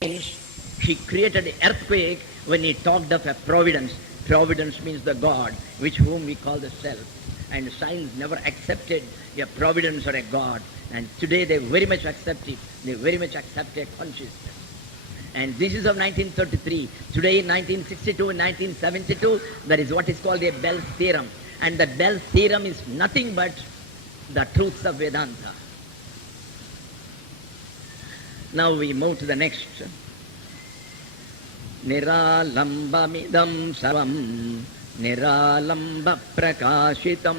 He created the earthquake when he talked of a providence. Providence means the God, which whom we call the self. And science never accepted a providence or a God. And today they very much accept it. They very much accept a consciousness. And this is of 1933. Today in 1962 and 1972, there is what is called a Bell's theorem. And the Bell's theorem is nothing but the truths of Vedanta. Now we move to the next. Niralambamidam sarvam niralamba prakashitam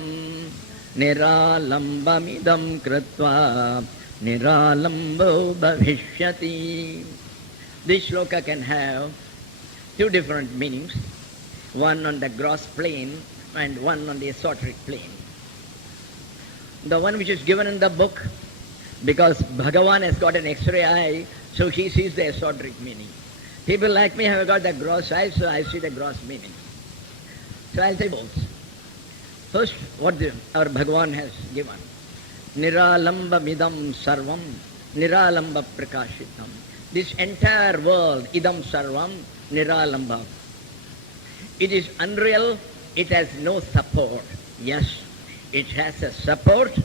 niralambamidam kritva niralambo bhavishyati. This shloka can have two different meanings, one on the gross plane and one on the esoteric plane. The one which is given in the book, because Bhagavan has got an X-ray eye, so he sees the esoteric meaning. People like me have got the gross eye, so I see the gross meaning. So I'll say both. First, what our Bhagavan has given. Niralamba midam sarvam, niralamba prakashitam. This entire world, idam sarvam, niralamba. It is unreal, it has no support. Yes, it has a support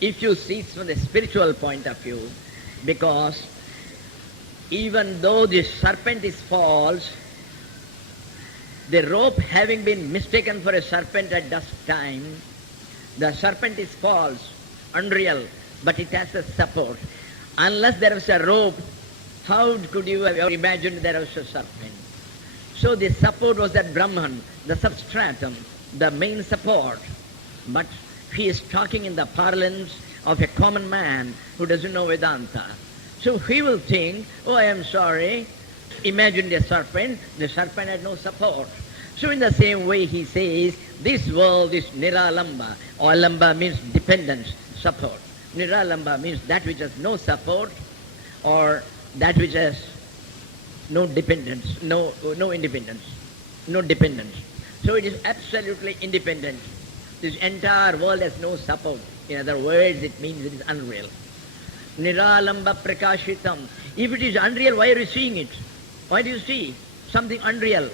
if you see it from the spiritual point of view, because even though the serpent is false, the rope having been mistaken for a serpent at dusk time, the serpent is false, unreal, but it has a support. Unless there was a rope, how could you have imagined there was a serpent? So the support was that Brahman, the substratum, the main support. But he is talking in the parlance of a common man who doesn't know Vedanta. So he will think, oh, I am sorry, imagine the serpent had no support. So in the same way he says, this world is niralamba, or alamba means dependence, support. Niralamba means that which has no support, or that which has no dependence, no independence, no dependence. So it is absolutely independent. This entire world has no support. In other words, it means it is unreal. Niralamba prakashitam. If it is unreal, why are you seeing it? Why do you see something unreal?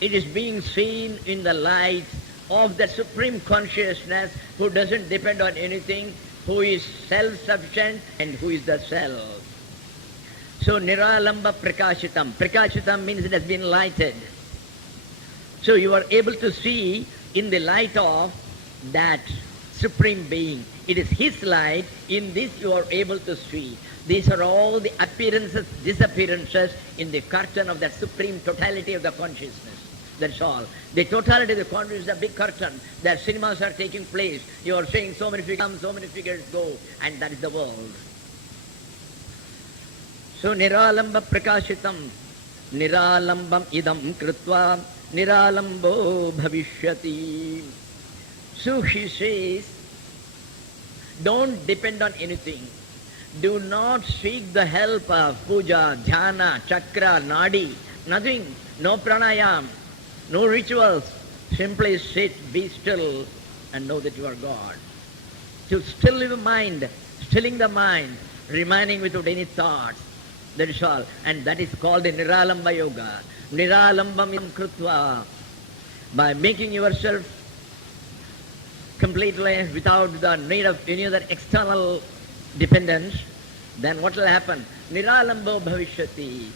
It is being seen in the light of the Supreme Consciousness who doesn't depend on anything, who is self-sufficient and who is the self. So niralamba prakashitam. Prakashitam means it has been lighted. So you are able to see in the light of that Supreme Being. It is His light. In this you are able to see. These are all the appearances, disappearances in the curtain of that supreme totality of the consciousness. That's all. The totality of the consciousness is a big curtain. Their cinemas are taking place. You are seeing so many figures come, so many figures go, and that is the world. So niralamba prakashitam, niralambam idam kritva, niralambo bhavishyati. So he says, don't depend on anything. Do not seek the help of puja, dhyana, chakra, nadi, nothing, no pranayam, no rituals. Simply sit, be still, and know that you are God. To still your mind, stilling the mind, remaining without any thoughts, that is all. And that is called the Niralamba Yoga. Niralambam in krutva. By making yourself completely without the need of any other external dependence, then what will happen? Niralambo bhavishyati.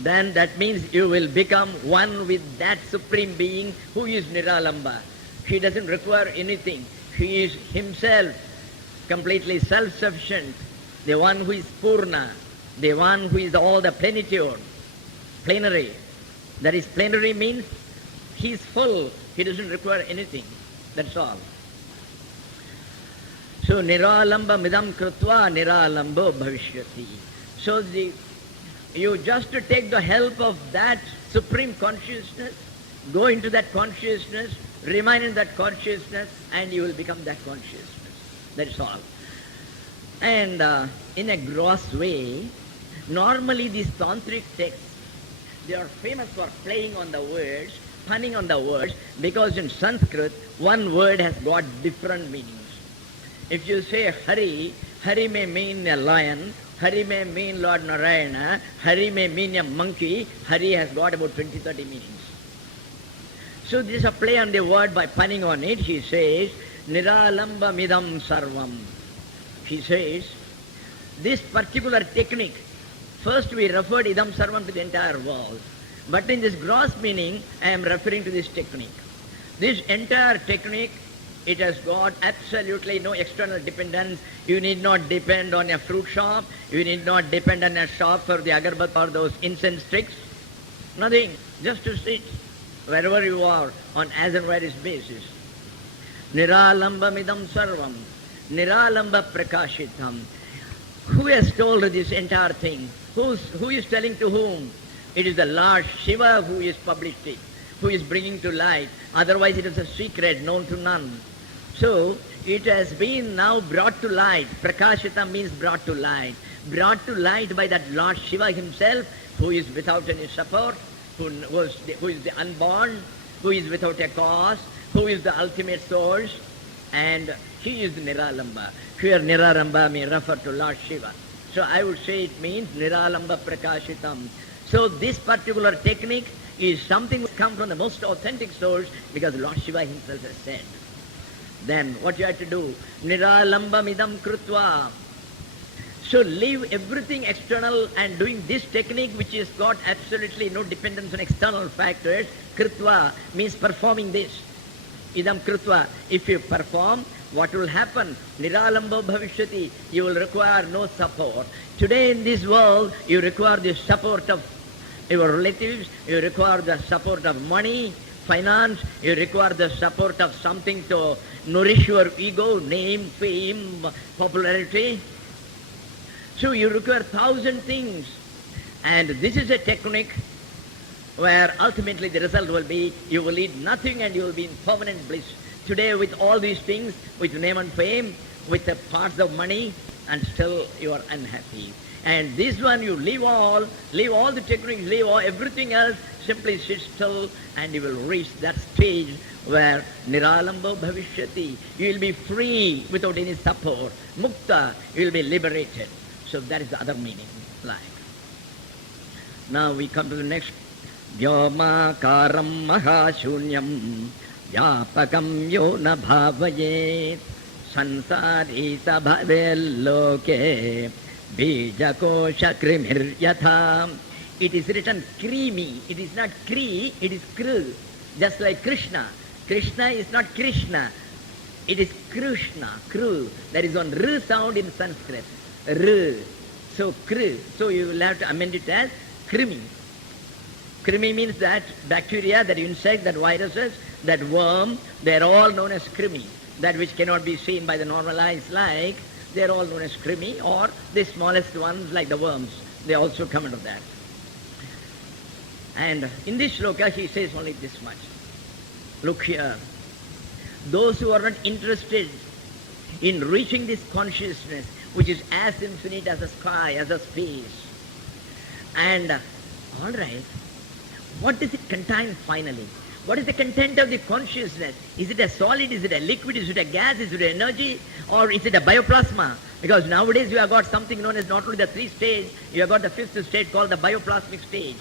Then that means you will become one with that Supreme Being who is Niralamba. He doesn't require anything. He is himself completely self-sufficient, the one who is Purna, the one who is all the plenitude, plenary. That is, plenary means he is full, he doesn't require anything. That's all. So niralamba midam krutva niralambo bhavishyati. So you just to take the help of that Supreme Consciousness, go into that consciousness, remain in that consciousness, and you will become that consciousness. That's all. And in a gross way, normally these tantric texts, they are famous for playing on the words, punning on the words, because in Sanskrit, one word has got different meanings. If you say Hari, Hari may mean a lion, Hari may mean Lord Narayana, Hari may mean a monkey, Hari has got about 20-30 meanings. So this is a play on the word by punning on it. He says, Niralamba midam sarvam. He says, this particular technique, first we referred idam sarvam to the entire world. But in this gross meaning, I am referring to this technique. This entire technique, it has got absolutely no external dependence. You need not depend on a fruit shop. You need not depend on a shop for the agarbat or those incense sticks. Nothing. Just to sit wherever you are on as and where is basis. Niralamba midam sarvam. Niralamba prakashitam. Who has told this entire thing? Who is telling to whom? It is the Lord Shiva who is published it, who is bringing to light. Otherwise it is a secret known to none. So it has been now brought to light. Prakashita means brought to light. Brought to light by that Lord Shiva himself, who is without any support, who is the unborn, who is without a cause, who is the ultimate source, and he is the Niralamba. Here Niralamba may refer to Lord Shiva. So I would say it means Niralamba Prakashitam. So this particular technique is something that comes from the most authentic source, because Lord Shiva himself has said. Then what you have to do? Niralamba midam krutva. So leave everything external and doing this technique which has got absolutely no dependence on external factors. Krutva means performing this. Idam krutva. If you perform, what will happen? Niralamba bhavishyati. You will require no support. Today in this world, you require the support of your relatives, you require the support of money, finance, you require the support of something to nourish your ego, name, fame, popularity. So you require 1,000 things. And this is a technique where ultimately the result will be you will eat nothing and you will be in permanent bliss. Today with all these things, with name and fame, with the parts of money, and still you are unhappy. And this one you leave all the techniques, leave all, everything else, simply sit still and you will reach that stage where Niralamba Bhavishyati. You will be free without any support. Mukta, you will be liberated. So that is the other meaning. Like. Now we come to the next. Vyomakaram mahashunyam vyapakam yo na bhavayet sansari sabhavel loke bijakosha krimir yatha. It is written creamy. It is not kri, it is kru. Just like Krishna. Krishna is not Krishna. It is Krishna, kru. There is one r sound in Sanskrit. R. So kru. So you will have to amend it as krimi. Krimi means that bacteria, that insect, that viruses, that worm, they are all known as krimi. That which cannot be seen by the normal eyes, like, they are all known as krimi, or the smallest ones like the worms. They also come under that. And in this shloka he says only this much. Look here. Those who are not interested in reaching this consciousness, which is as infinite as the sky, as the space, and all right, what does it contain finally? What is the content of the consciousness? Is it a solid? Is it a liquid? Is it a gas? Is it energy? Or is it a bioplasma? Because nowadays you have got something known as not only the 3 stage, you have got the 5th stage called the bioplasmic stage.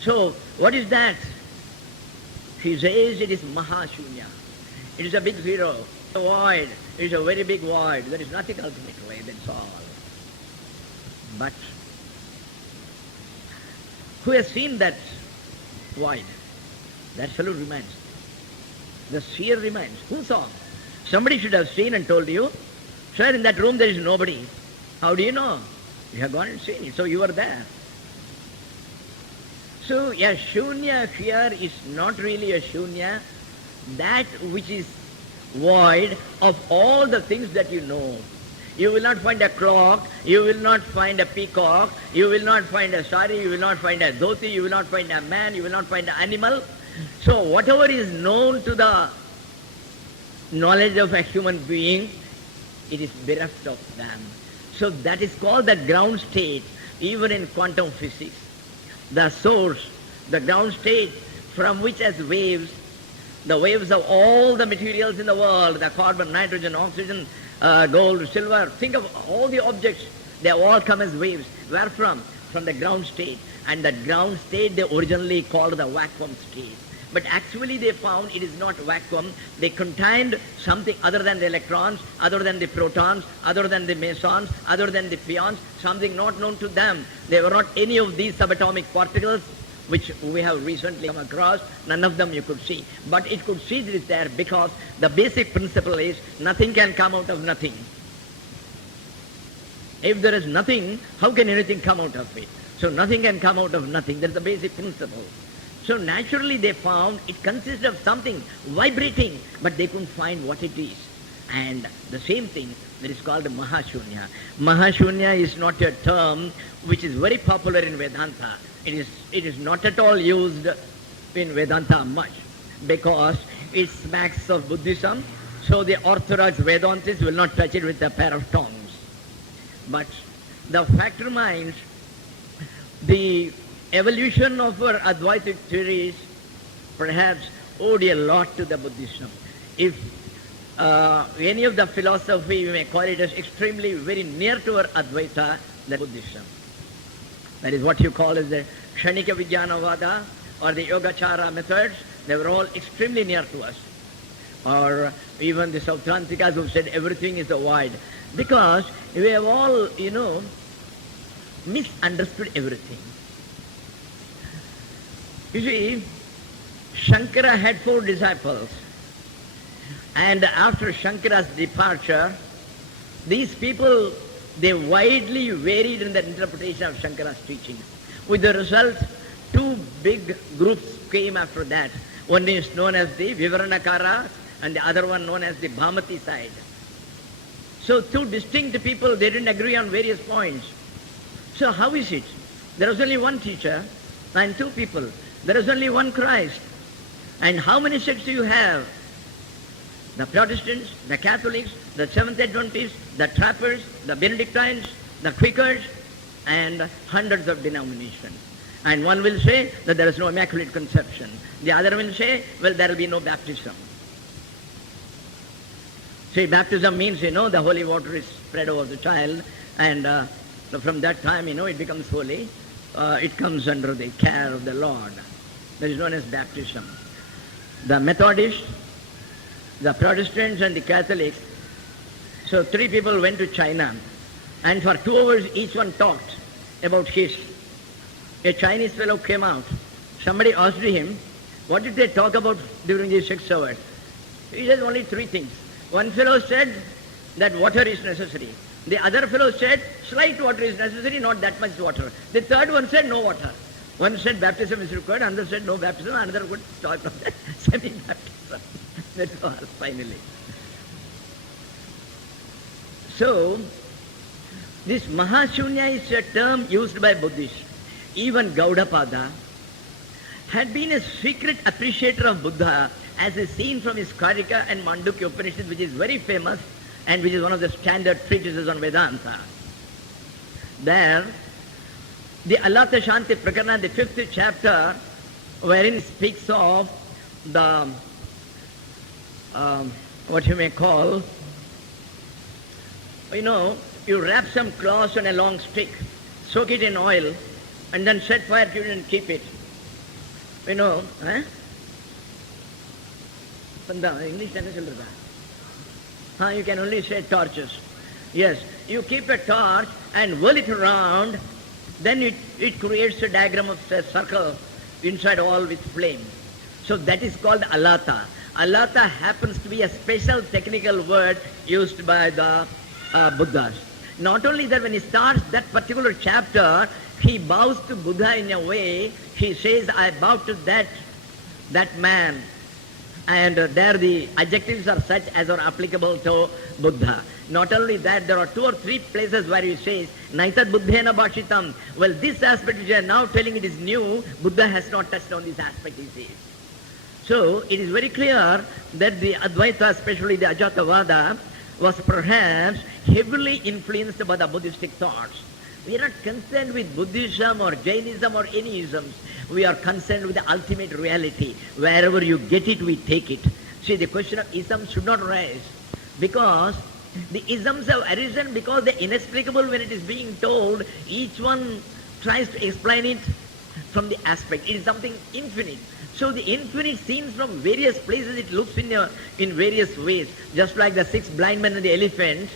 So, what is that? He says it is Mahashunya. It is a big zero, a void. It is a very big void. There is nothing ultimately, that's all. But who has seen that void? That fellow remains. The sphere remains. Who saw? Somebody should have seen and told you, sir, in that room there is nobody. How do you know? You have gone and seen it, so you were there. So a shunya here is not really a shunya, that which is void of all the things that you know. You will not find a clock, you will not find a peacock, you will not find a sari, you will not find a dhoti, you will not find a man, you will not find an animal. So whatever is known to the knowledge of a human being, it is bereft of them. So that is called the ground state, even in quantum physics. The source, the ground state from which as waves, the waves of all the materials in the world, the carbon, nitrogen, oxygen, gold, silver, think of all the objects They all come as waves. Where from? From the ground state. And that ground state they originally called the vacuum state. But actually they found it is not vacuum. They contained something other than the electrons, other than the protons, other than the mesons, other than the pions, something not known to them. They were not any of these subatomic particles which we have recently come across. None of them you could see. But it could see this there because the basic principle is nothing can come out of nothing. If there is nothing, how can anything come out of it? So nothing can come out of nothing. That's the basic principle. So naturally they found it consists of something vibrating, but they couldn't find what it is. And the same thing that is called Mahashunya. Mahashunya is not a term which is very popular in Vedanta. It is not at all used in Vedanta much because it smacks of Buddhism. So the orthodox Vedantists will not touch it with a pair of tongs. But the fact remains, the evolution of our Advaitic theories perhaps owed a lot to the Buddhism. If any of the philosophy, we may call it as extremely very near to our Advaita, the Buddhism. That is what you call as the Kshanika Vijnanavada or the Yogacara methods. They were all extremely near to us. Or even the Sautrantikas who said everything is a void. Because we have all, misunderstood everything. You see, Shankara had 4 disciples. And after Shankara's departure, these people, they widely varied in the interpretation of Shankara's teachings. With the result, 2 big groups came after that. One is known as the Vivaranakaras and the other one known as the Bhamati side. So 2 distinct people, they didn't agree on various points. So how is it? There was only one teacher and 2 people. There is only one Christ. And how many sects do you have? The Protestants, the Catholics, the Seventh Adventists, the Trappers, the Benedictines, the Quakers, and hundreds of denominations. And one will say that there is no Immaculate Conception. The other will say, well, there will be no baptism. See, baptism means, the holy water is spread over the child, and so from that time, it becomes holy. It comes under the care of the Lord. That is known as baptism. The Methodists, the Protestants and the Catholics, so 3 people went to China, and for 2 hours each one talked about his. A Chinese fellow came out. Somebody asked him, what did they talk about during these 6 hours? He said only 3 things. One fellow said that water is necessary. The other fellow said slight water is necessary, not that much water. The third one said no water. One said baptism is required, another said no baptism, another would talk about semi-baptism. That's all, finally. So, this Mahashunya is a term used by Buddhists. Even Gaudapada had been a secret appreciator of Buddha, as is seen from his Karika and Mandukya Upanishad, which is very famous and which is one of the standard treatises on Vedanta. There, the Alata Shanti Prakarana, the 5th chapter, wherein it speaks of the, what you may call, you wrap some cloth on a long stick, soak it in oil, and then set fire to it and keep it. English you can only say torches. Yes, you keep a torch and whirl it around, then it creates a diagram of a circle inside all with flame. So that is called alata. Alata happens to be a special technical word used by the Buddhas. Not only that, when he starts that particular chapter, he bows to Buddha in a way, he says, I bow to that man. And there the adjectives are such as are applicable to Buddha. Not only that, there are 2 or 3 places where he says, Naitad Buddhena Bhashitam. Well, this aspect which I am now telling it is new, Buddha has not touched on this aspect, he says. So, it is very clear that the Advaita, especially the Ajatavada, was perhaps heavily influenced by the Buddhistic thoughts. We are not concerned with Buddhism or Jainism or any isms. We are concerned with the ultimate reality. Wherever you get it, we take it. See, the question of ism should not rise, because The isms have arisen because they're inexplicable when it is being told. Each one tries to explain it from the aspect. It is something infinite. So the infinite seen from various places, it looks in various ways. Just like the 6 blind men and the elephant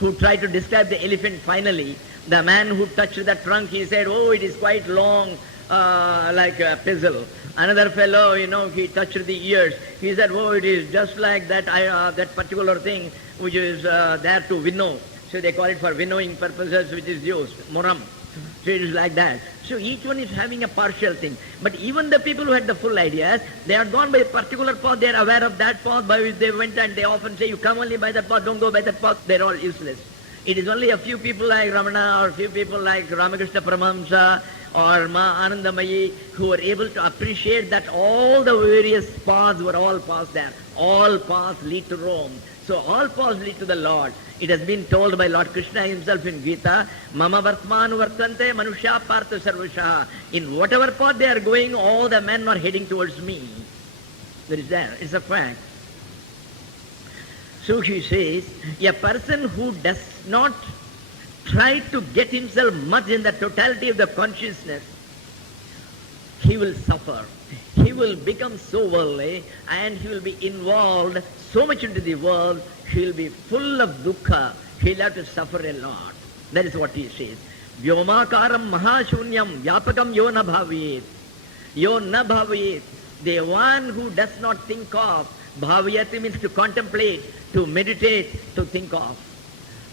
who tried to describe the elephant finally. The man who touched the trunk, he said, oh, it is quite long, like a pizzle. Another fellow, he touched the ears. He said, oh, it is just like that that particular thing which is there to winnow. So they call it for winnowing purposes, which is used, moram. So it is like that. So each one is having a partial thing. But even the people who had the full ideas, they are gone by a particular path, they are aware of that path by which they went, and they often say, you come only by that path, don't go by that path. They are all useless. It is only a few people like Ramana or a few people like Ramakrishna Paramahamsa or Ma Anandamayi who were able to appreciate that all the various paths were all paths there. All paths lead to Rome. So all paths lead to the Lord. It has been told by Lord Krishna himself in Gita, Mama Vartmanu Vartante Manusha Partha Sarvasha. In whatever path they are going, all the men are heading towards me. That is there. It's a fact. So he says, a person who does not try to get himself much in the totality of the consciousness, he will suffer. He will become so worldly and he will be involved so much into the world, he will be full of dukkha. He will have to suffer a lot. That is what he says. Vyomakaram mahashunyam vyapakam yo na bhavayet. Yo na bhavayet. The one who does not think of, bhavayati means to contemplate, to meditate, to think of.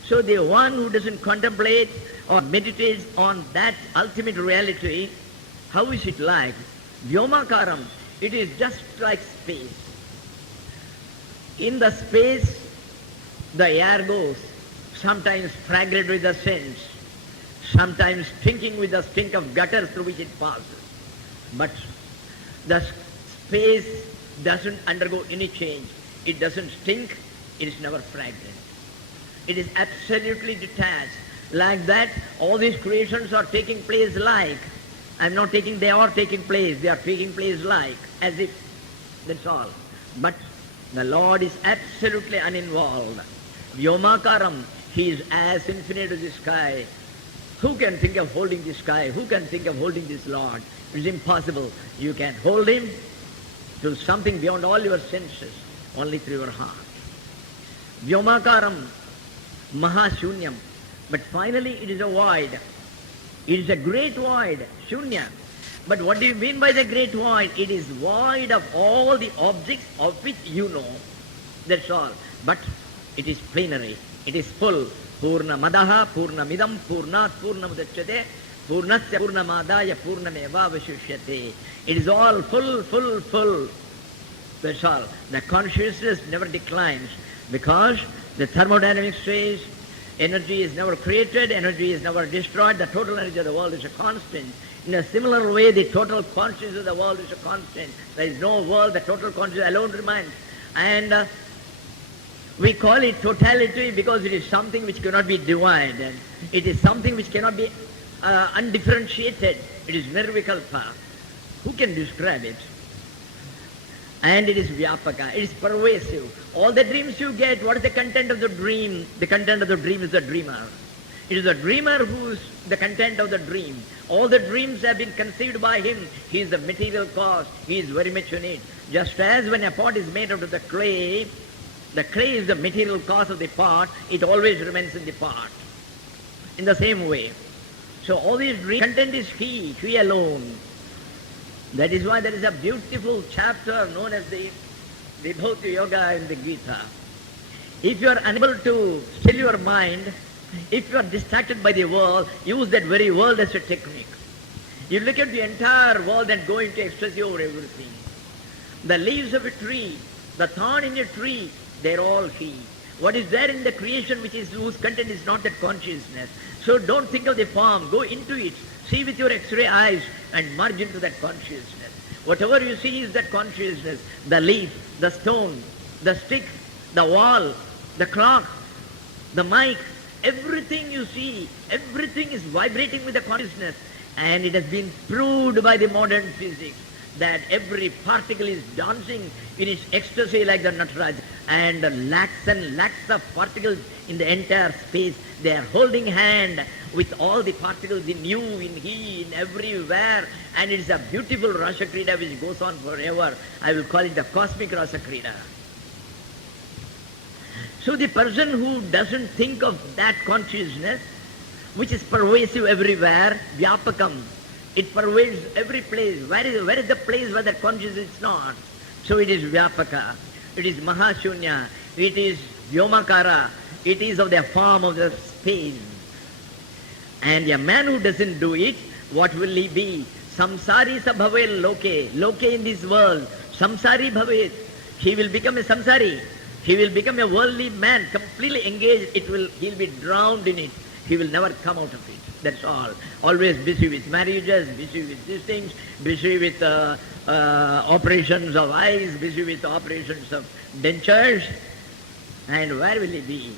So the one who doesn't contemplate or meditates on that ultimate reality, how is it like? Vyomakaram, it is just like space. In the space, the air goes, sometimes fragrant with the scents, sometimes stinking with the stink of gutters through which it passes. But the space doesn't undergo any change. It doesn't stink, it is never fragrant. It is absolutely detached. Like that, all these creations are taking place like. I'm not taking, they are taking place. They are taking place like, as if, that's all. But the Lord is absolutely uninvolved. Vyomakaram, he is as infinite as the sky. Who can think of holding the sky? Who can think of holding this Lord? It is impossible. You can hold him to something beyond all your senses, only through your heart. Vyomakaram, mahashunyam. But finally it is a void. It is a great void, shunya. But what do you mean by the great void? It is void of all the objects of which you know. That's all. But it is plenary. It is full. Purna madaha, purna midam, purnat, purna mudachyate, purnasya purnamadaya, purnameva vashishyate. It is all full, full, full. That's all. The consciousness never declines because the thermodynamics says energy is never created, energy is never destroyed, the total energy of the world is a constant. In a similar way, the total consciousness of the world is a constant. There is no world, the total consciousness alone remains. And we call it totality because it is something which cannot be divided. It is something which cannot be undifferentiated. It is nirvikalpa. Who can describe it? And it is vyapaka. It is pervasive. All the dreams you get, what is the content of the dream? The content of the dream is the dreamer. It is the dreamer who is the content of the dream. All the dreams have been conceived by him. He is the material cause. He is very much in it. Just as when a pot is made out of the clay is the material cause of the pot, it always remains in the pot. In the same way. So all these dreams, content is he alone. That is why there is a beautiful chapter known as the Vibhuti Yoga in the Gita. If you are unable to still your mind, if you are distracted by the world, use that very world as a technique. You look at the entire world and go into ecstasy over everything. The leaves of a tree, the thorn in a tree, they're all he. What is there in the creation whose content is not that consciousness. So don't think of the form, go into it. See with your X-ray eyes and merge into that consciousness. Whatever you see is that consciousness. The leaf, the stone, the stick, the wall, the clock, the mic, everything you see, everything is vibrating with the consciousness. And it has been proved by the modern physics that every particle is dancing in its ecstasy like the Nataraj, and lakhs of particles in the entire space. They are holding hand with all the particles in you, in he, in everywhere, and it is a beautiful Rasa Krida which goes on forever. I will call it the cosmic Rasa Krida. So the person who doesn't think of that consciousness, which is pervasive everywhere, Vyapakam, it pervades every place. Where is the place where that consciousness is not? So it is Vyapaka, it is Mahashunya, it is Vyomakara, it is of the form of the space. And a man who doesn't do it, what will he be? Samsari sa bhave loke, loke in this world, samsari bhavet. He will become a samsari. He will become a worldly man, completely engaged. He'll be drowned in it. He will never come out of it. That's all. Always busy with marriages, busy with these things, busy with operations of eyes, busy with operations of dentures. And where will he be?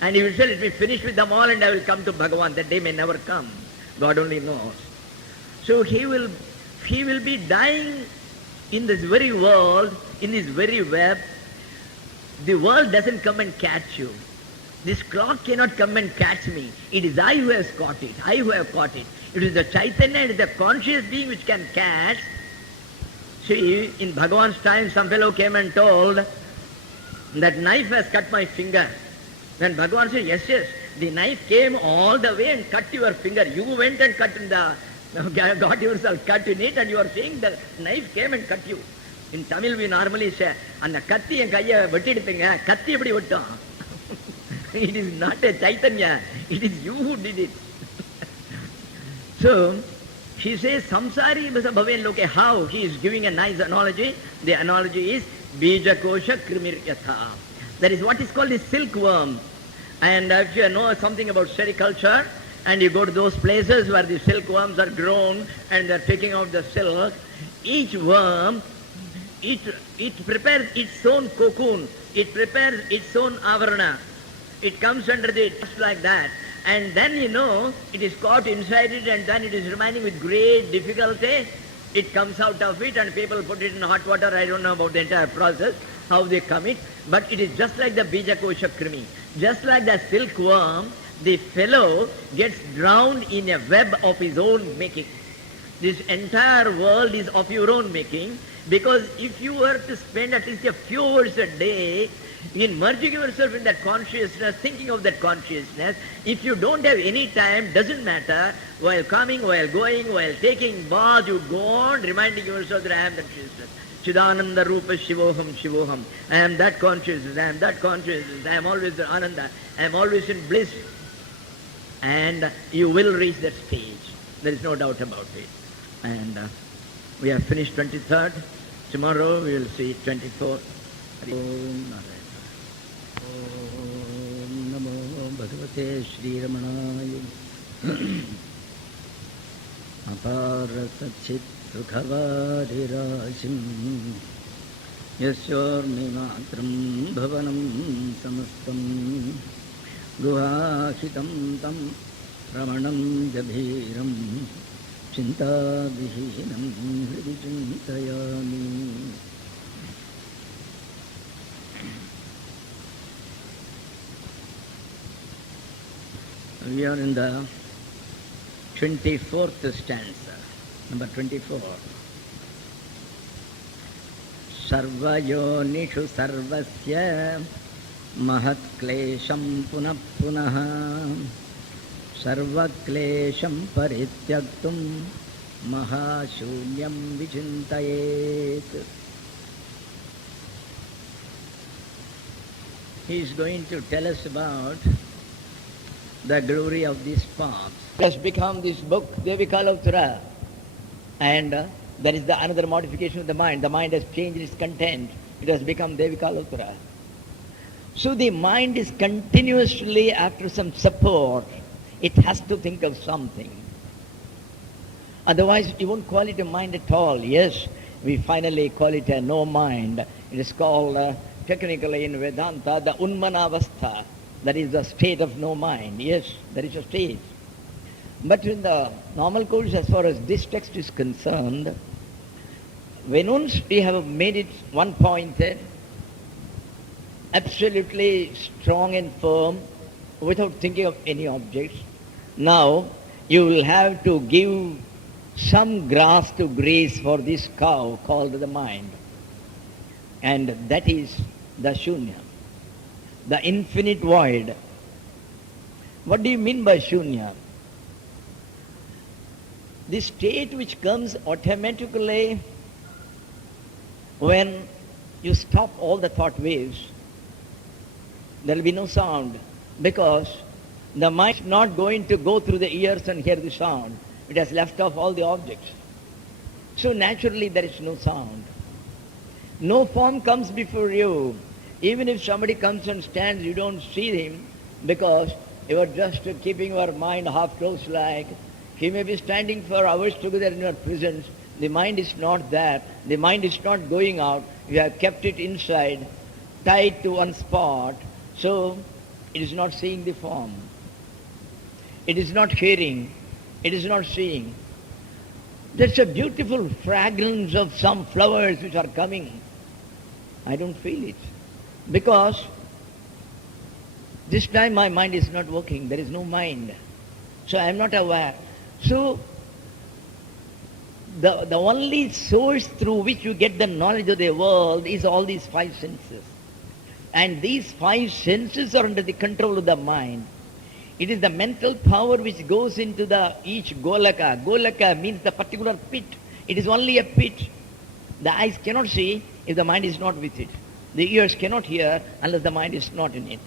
And he will say, let me finish with them all and I will come to Bhagavan. That day may never come. God only knows. So he will be dying in this very world, in this very web. The world doesn't come and catch you. This clock cannot come and catch me. It is I who has caught it. I who have caught it. It is the Chaitanya, it is the conscious being which can catch. See, in Bhagavan's time, some fellow came and told, that knife has cut my finger. When Bhagavan said, yes, the knife came all the way and cut your finger. You went and cut in got yourself cut in it, and you are saying the knife came and cut you. In Tamil we normally say, அந்த கத்தி என் கையை வெட்டிடுங்க, கத்தி எப்படி வெட்டும்? It is not a Chaitanya, it is you who did it. So, he says, samsari bhaven loke. How? He is giving a nice analogy. The analogy is, bija kosha krimir yatha. That is what is called the silkworm. And if you know something about sericulture, and you go to those places where the silkworms are grown and they are taking out the silk, each worm, it prepares its own cocoon, it prepares its own avarana. It comes under the just like that. And then it is caught inside it, and then it is remaining with great difficulty. It comes out of it and people put it in hot water. I don't know about the entire process, how they come it. But it is just like the bija kosha krimi. Just like the silkworm, the fellow gets drowned in a web of his own making. This entire world is of your own making, because if you were to spend at least a few hours a day in merging yourself in that consciousness, thinking of that consciousness, if you don't have any time, doesn't matter, while coming, while going, while taking bath, you go on reminding yourself that I am that consciousness. Chidananda Rupa Shivoham Shivoham. I am that consciousness, I am that consciousness, I am always the Ananda, I am always in bliss. And you will reach that stage. There is no doubt about it. And we have finished 23rd. Tomorrow we will see 24th. Om Namo Bhagavate Sri Ramanaya. Apara Satchit Sukhavadhirashim Yasyormi Matram Bhavanam Samastam Guhahitam Tam Ramanam Jabhiram Chinta Vihinam Hridi Chintayami. We are in the 24th stanza, number 24. Sarvayonishu sarvasya mahat klesham punah punah sarva klesham parityaktum mahashunyam vichintayet. He is going to tell us about the glory of these paths. It has become this book, Devikalottara. And there is another modification of the mind. The mind has changed its content. It has become Devikalottara. So the mind is continuously after some support. It has to think of something. Otherwise, you won't call it a mind at all. Yes, we finally call it a no mind. It is called, technically in Vedanta, the Unmanavastha. That is the state of no mind. Yes, there is a state. But in the normal course, as far as this text is concerned, When once we have made it one-pointed, absolutely strong and firm, without thinking of any objects, now you will have to give some grass to graze for this cow called the mind. And that is the shunya, the infinite void. What do you mean by shunya? The state which comes automatically when you stop all the thought waves. There will be no sound, because the mind is not going to go through the ears and hear the sound. It has left off all the objects. So naturally there is no sound. No form comes before you. Even if somebody comes and stands, you don't see him, because you are just keeping your mind half closed like. He may be standing for hours together in your presence. The mind is not there. The mind is not going out. You have kept it inside, tied to one spot. So it is not seeing the form. It is not hearing. It is not seeing. There's a beautiful fragrance of some flowers which are coming. I don't feel it, because this time my mind is not working. There is no mind. So I am not aware. So the only source through which you get the knowledge of the world is all these five senses. And these five senses are under the control of the mind. It is the mental power which goes into each golaka. Golaka means the particular pit. It is only a pit. The eyes cannot see if the mind is not with it. The ears cannot hear unless the mind is not in it.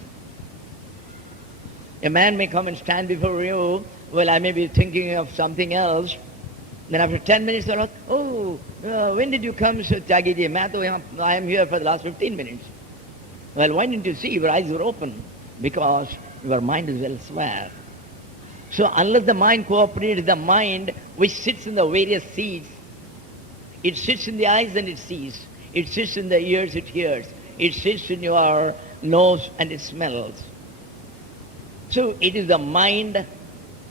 A man may come and stand before you. Well, I may be thinking of something else. Then after 10 minutes, they're like, oh, when did you come, Sir Tyagiji? I am here for the last 15 minutes. Well, why didn't you see? Your eyes were open. Because your mind is elsewhere. So unless the mind cooperates, the mind which sits in the various seats, it sits in the eyes and it sees. It sits in the ears, it hears. It sits in your nose and it smells. So it is the mind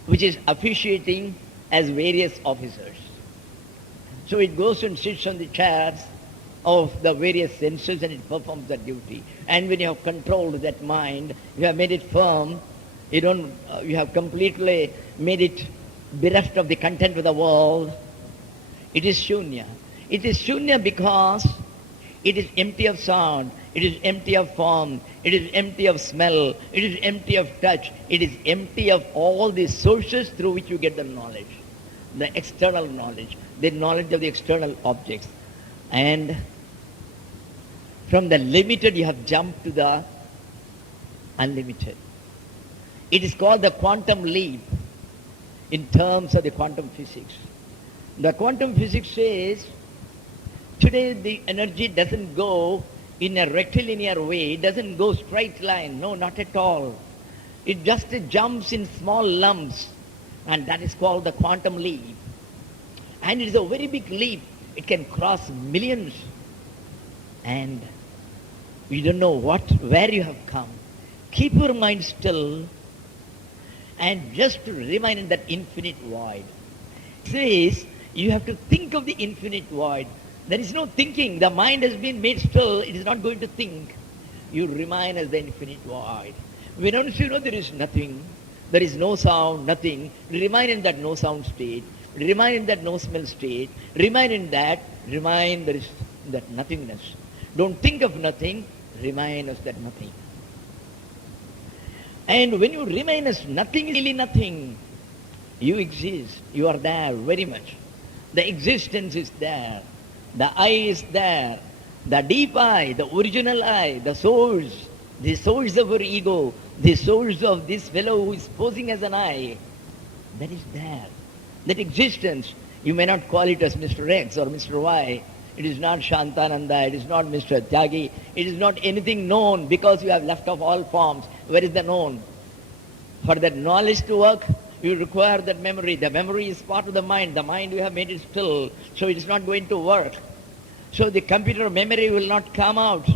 which is officiating as various officers. So it goes and sits on the chairs of the various senses and it performs that duty. And when you have controlled that mind, you have made it firm, you have completely made it bereft of the content of the world, it is shunya. It is shunya because it is empty of sound, it is empty of form, it is empty of smell, it is empty of touch, it is empty of all the sources through which you get the knowledge, the external knowledge, the knowledge of the external objects. And from the limited you have jumped to the unlimited. It is called the quantum leap in terms of the quantum physics. The quantum physics says today the energy doesn't go in a rectilinear way, it doesn't go straight line, no, not at all. It just jumps in small lumps, and that is called the quantum leap. And it is a very big leap. It can cross millions, and you don't know where you have come. Keep your mind still and just remain in that infinite void. It says you have to think of the infinite void. There is no thinking. The mind has been made still. It is not going to think. You remain as the infinite void. When once you know there is nothing, there is no sound, nothing, remain in that no sound state. Remain in that no smell state. Remain in that. Remain there is that nothingness. Don't think of nothing. Remain as that nothing. And when you remain as nothing, really nothing, you exist. You are there very much. The existence is there. The I is there. The deep I, the original I, the source of our ego, the source of this fellow who is posing as an I, that is there. That existence, you may not call it as Mr. X or Mr. Y. It is not Shantananda, it is not Mr. Tyagi, it is not anything known because you have left off all forms. Where is the known? For that knowledge to work, you require that memory. The memory is part of the mind. The mind, you have made it still, so it is not going to work. So the computer memory will not come out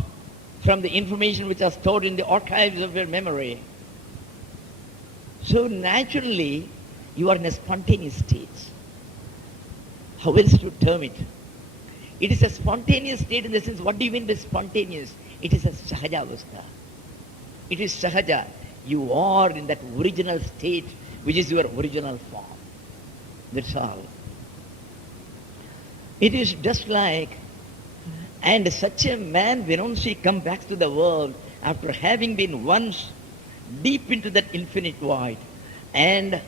from the information which are stored in the archives of your memory. So naturally, you are in a spontaneous state. How else to term it? It is a spontaneous state in the sense, what do you mean by spontaneous? It is a sahaja avastha. It is sahaja. You are in that original state, which is your original form. That's all. It is just like, and such a man, when once he comes back to the world, after having been once deep into that infinite void, and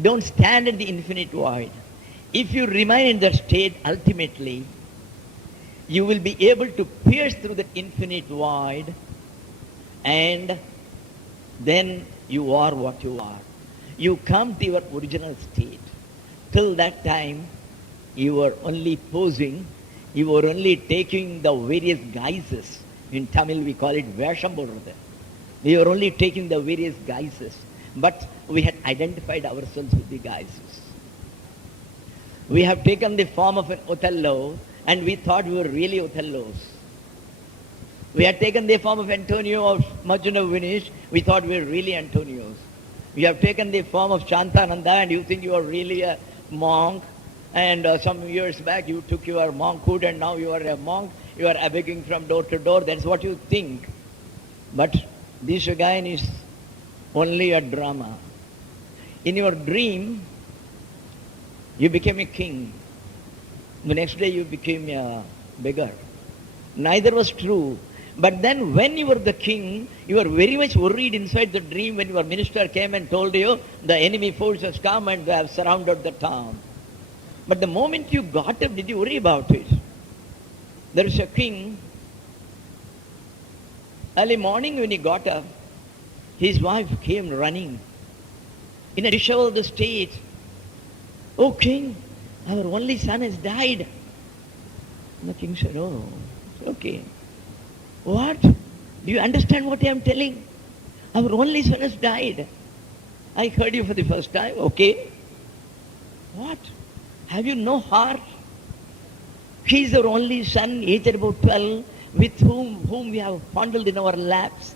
don't stand in the infinite void, if you remain in that state, ultimately, you will be able to pierce through that infinite void, and then you are what you are. You come to your original state. Till that time, you were only posing, you were only taking the various guises. In Tamil we call it Vesham Bodrathu. We were only taking the various guises, but we had identified ourselves with the guises. We have taken the form of an Othello, and we thought we were really Othellos. We had taken the form of Antonio or Merchant of Venice, we thought we were really Antonios. You have taken the form of Shantananda, and you think you are really a monk, and some years back you took your monkhood and now you are a monk, you are begging from door to door, that's what you think. But this again is only a drama. In your dream, you became a king. The next day you became a beggar. Neither was true. But then when you were the king, you were very much worried inside the dream when your minister came and told you the enemy force has come and they have surrounded the town. But the moment you got up, did you worry about it? There is a king. Early morning when he got up, his wife came running in a disheveled state. "Oh king, our only son has died." And the king said, "Oh, it's okay." "What? Do you understand what I am telling? Our only son has died." "I heard you for the first time." "Okay." "What? Have you no heart? He is our only son, aged about 12, with whom we have fondled in our laps.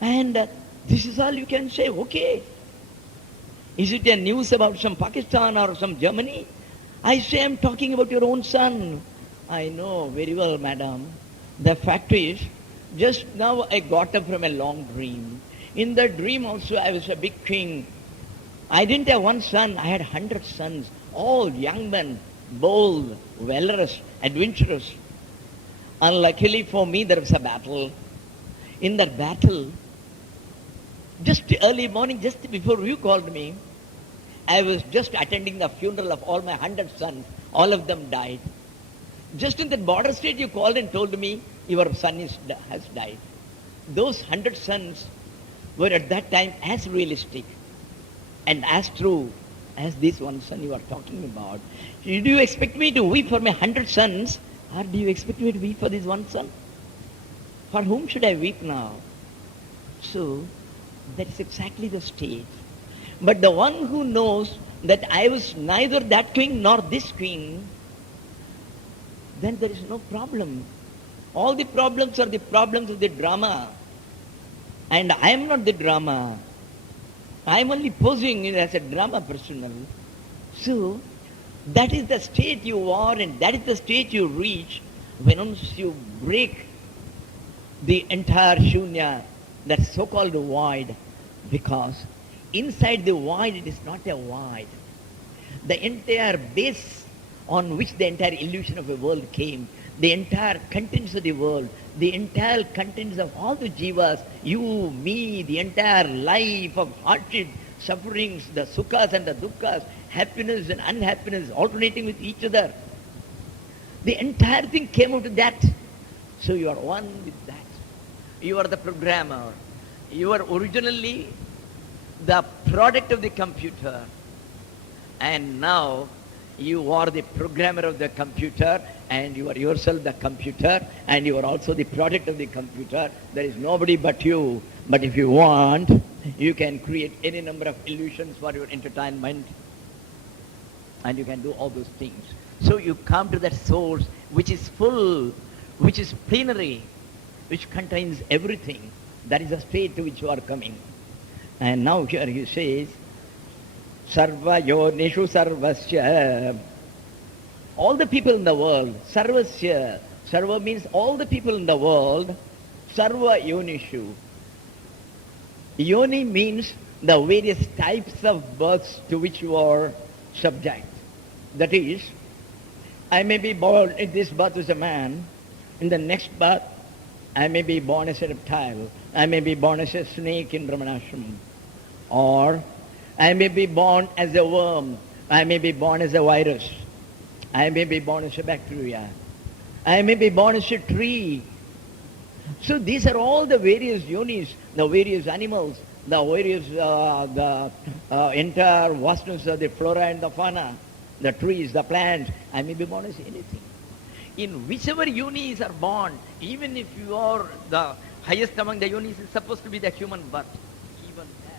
And this is all you can say." "Okay." "Is it a news about some Pakistan or some Germany?" "I say I'm talking about your own son." "I know very well, madam. The fact is, just now I got up from a long dream. In the dream also I was a big king. I didn't have one son, I had 100 sons, all young men, bold, valorous, adventurous. Unluckily for me, there was a battle. In that battle, just early morning, just before you called me, I was just attending the funeral of all my 100 sons. All of them died. Just in that border state, you called and told me, your son has died. Those 100 sons were at that time as realistic and as true as this one son you are talking about. Do you expect me to weep for my 100 sons, or do you expect me to weep for this one son? For whom should I weep now?" So, that's exactly the state. But the one who knows that I was neither that king nor this king, then there is no problem. All the problems are the problems of the drama. And I am not the drama. I am only posing as a drama personal. So, that is the state you are, and that is the state you reach when once you break the entire shunya, that so-called void, because inside the void it is not a void. The entire base on which the entire illusion of a world came, the entire contents of the world, the entire contents of all the jivas, you, me, the entire life of hardship, sufferings, the sukhas and the dukkha's, happiness and unhappiness alternating with each other. The entire thing came out of that. So you are one with that. You are the programmer. You are originally the product of the computer. And now you are the programmer of the computer, and you are yourself the computer, and you are also the product of the computer. There is nobody but you. But if you want, you can create any number of illusions for your entertainment, and you can do all those things. So you come to that source which is full, which is plenary, which contains everything. That is the state to which you are coming. And now here he says, Sarva yonishu sarvasya. all the people in the world, sarvasya, sarva means all the people in the world, sarva yonishu. Yoni means the various types of births to which you are subject. That is, I may be born in this birth as a man, in the next birth I may be born as a reptile, I may be born as a snake in Brahmanashram, or I may be born as a worm, I may be born as a virus, I may be born as a bacteria, I may be born as a tree. So these are all the various yonis, the various animals, the various, entire vastness of the flora and the fauna, the trees, the plants. I may be born as anything. In whichever yonis are born, even if you are the highest among the yonis, is supposed to be the human birth. Even there.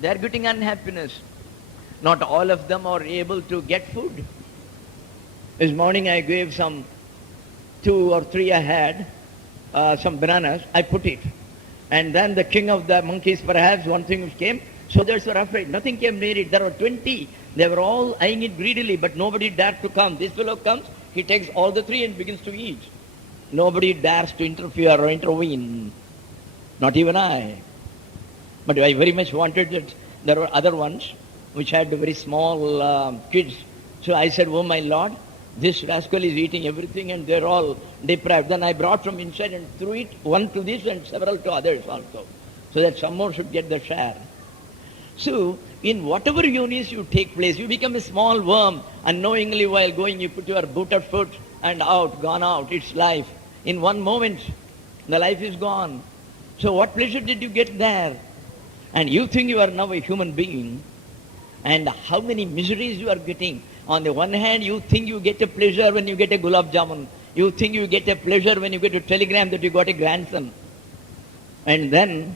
They are getting unhappiness. Not all of them are able to get food. This morning I gave some 2 or 3 I had, some bananas, I put it. And then the king of the monkeys, perhaps, one thing which came, soldiers were afraid. Nothing came near it. There were 20. They were all eyeing it greedily, but nobody dared to come. This fellow comes, he takes all the 3 and begins to eat. Nobody dares to interfere or intervene. Not even I. But I very much wanted that there were other ones which had very small kids. So I said, oh my Lord, this rascal is eating everything and they're all deprived. Then I brought from inside and threw it, one to this and several to others also, so that some more should get the share. So in whatever yonis you take place, you become a small worm. Unknowingly while going, you put your booted foot and out, gone out. It's life. In one moment, the life is gone. So what pleasure did you get there? And you think you are now a human being, and how many miseries you are getting. On the one hand, you think you get a pleasure when you get a gulab jamun. You think you get a pleasure when you get a telegram that you got a grandson. And then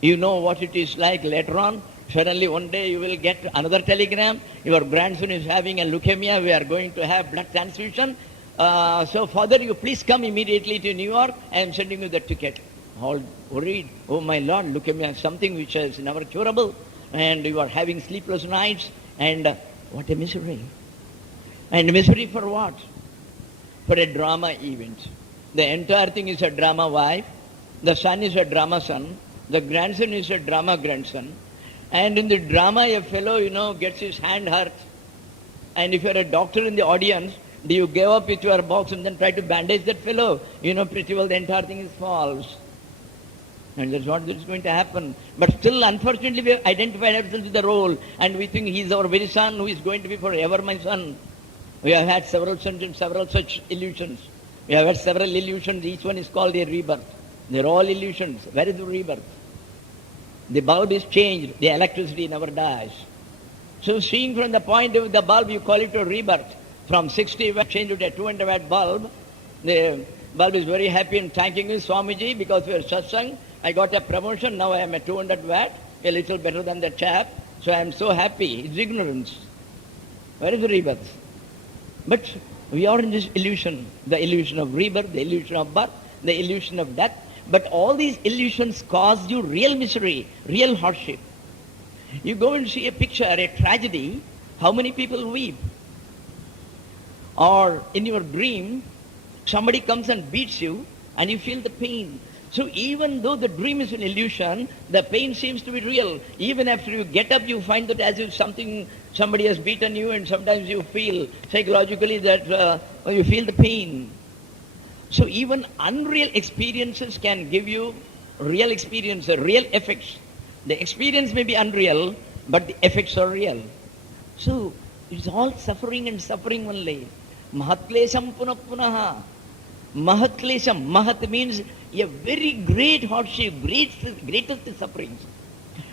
you know what it is like later on. Suddenly one day you will get another telegram. Your grandson is having a leukemia. We are going to have blood transfusion. So father, you please come immediately to New York. I am sending you the ticket. All worried. Oh my Lord, leukemia is something which is never curable. And you are having sleepless nights. And what a misery. And misery for what? For a drama event. The entire thing is a drama wife. The son is a drama son. The grandson is a drama grandson. And in the drama, a fellow, gets his hand hurt. And if you're a doctor in the audience, do you give up with your box and then try to bandage that fellow? Pretty well the entire thing is false. And that's what is going to happen. But still, unfortunately, we have identified ourselves with the role. And we think he is our very son who is going to be forever my son. We have had several such illusions. We have had several illusions. Each one is called a rebirth. They're all illusions. Where is the rebirth? The bulb is changed. The electricity never dies. So seeing from the point of the bulb, you call it a rebirth. From 60 watt, change it to a 200 watt bulb. The bulb is very happy and thanking you, Swamiji, because we are satsang. I got a promotion. Now I am a 200 watt, a little better than the chap. So I am so happy. It's ignorance. Where is the rebirth? But we are in this illusion. The illusion of rebirth, the illusion of birth, the illusion of death. But all these illusions cause you real misery, real hardship. You go and see a picture, a tragedy, how many people weep? Or in your dream, somebody comes and beats you and you feel the pain. So even though the dream is an illusion, the pain seems to be real. Even after you get up, you find that as if somebody has beaten you, and sometimes you feel psychologically that you feel the pain. So even unreal experiences can give you real experience, real effects. The experience may be unreal, but the effects are real. So it's all suffering and suffering only. Mahat klesham punah punaha. Mahat klesham. Mahat means a very great hardship, greatest sufferings.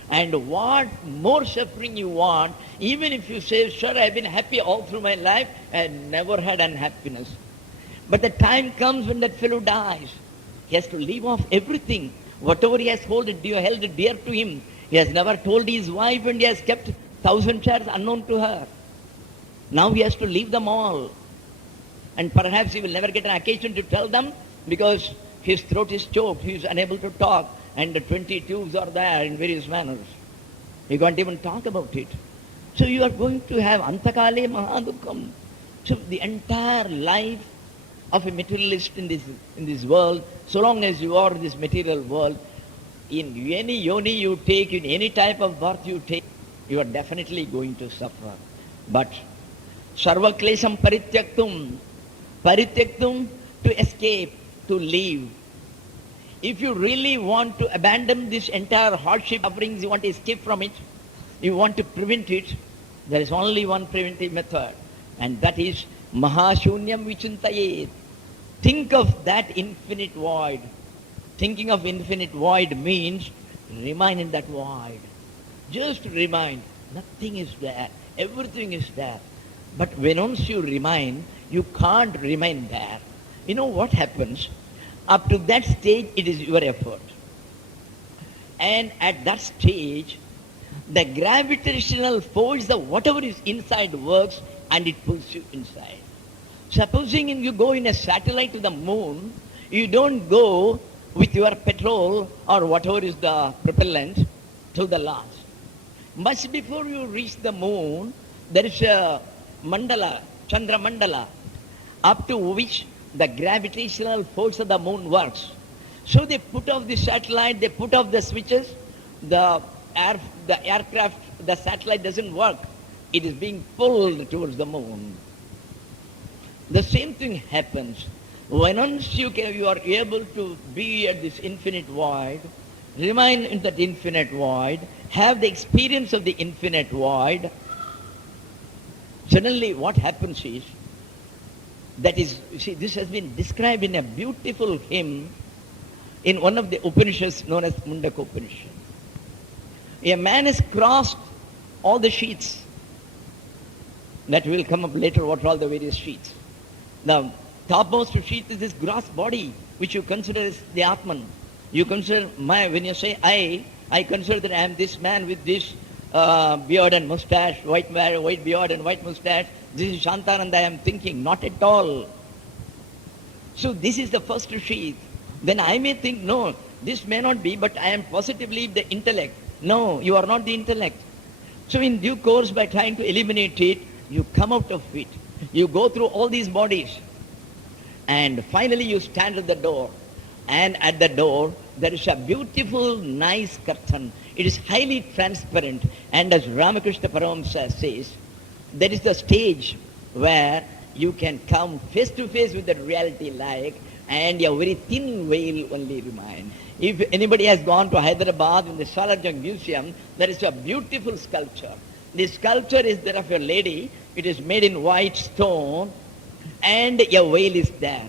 And what more suffering you want, even if you say, sure, I've been happy all through my life, I never had unhappiness. But the time comes when that fellow dies. He has to leave off everything. Whatever he has held dear to him. He has never told his wife, and he has kept 1,000 shares unknown to her. Now he has to leave them all. And perhaps he will never get an occasion to tell them because his throat is choked, he is unable to talk, and the 20 tubes are there in various manners. He can't even talk about it. So you are going to have Antakale Mahadukam. So the entire life of a materialist in this world, so long as you are in this material world, in any yoni you take, in any type of birth you take, you are definitely going to suffer. But Sarva Klesham Parityaktum, to escape, to leave. If you really want to abandon this entire hardship, sufferings, you want to escape from it, you want to prevent it, there is only one preventive method, and that is Mahashunyam Vichintayet. Think of that infinite void. Thinking of infinite void means remain in that void. Just remain. Nothing is there. Everything is there. But when once you remain, you can't remain there. You know what happens? Up to that stage, it is your effort. And at that stage, the gravitational force of whatever is inside works and it pulls you inside. Supposing you go in a satellite to the moon, you don't go with your petrol or whatever is the propellant till the last. Much before you reach the moon, there is a mandala, Chandra Mandala, up to which the gravitational force of the moon works. So they put off the satellite, they put off the switches, the aircraft, the satellite doesn't work. It is being pulled towards the moon. The same thing happens. When once you are able to be at this infinite void, remain in that infinite void, have the experience of the infinite void, suddenly what happens is, that is, see, this has been described in a beautiful hymn in one of the Upanishads known as Mundaka Upanishad. A man has crossed all the sheets. That will come up later, what are all the various sheets. The topmost sheet is this gross body, which you consider as the Atman. You consider when you say I consider that I am this man with this beard and mustache, white beard and white mustache. This is Shantananda I am thinking. Not at all. So this is the first sheath. Then I may think, no, this may not be, but I am positively the intellect. No, you are not the intellect. So in due course, by trying to eliminate it, you come out of it. You go through all these bodies. And finally you stand at the door. And at the door, there is a beautiful, nice curtain. It is highly transparent. And as Ramakrishna Paramahamsa says, there is the stage where you can come face to face with the reality and a very thin veil only remain. If anybody has gone to Hyderabad in the Salarjung Museum, there is a beautiful sculpture. The sculpture is there of a lady. It is made in white stone and a veil is there.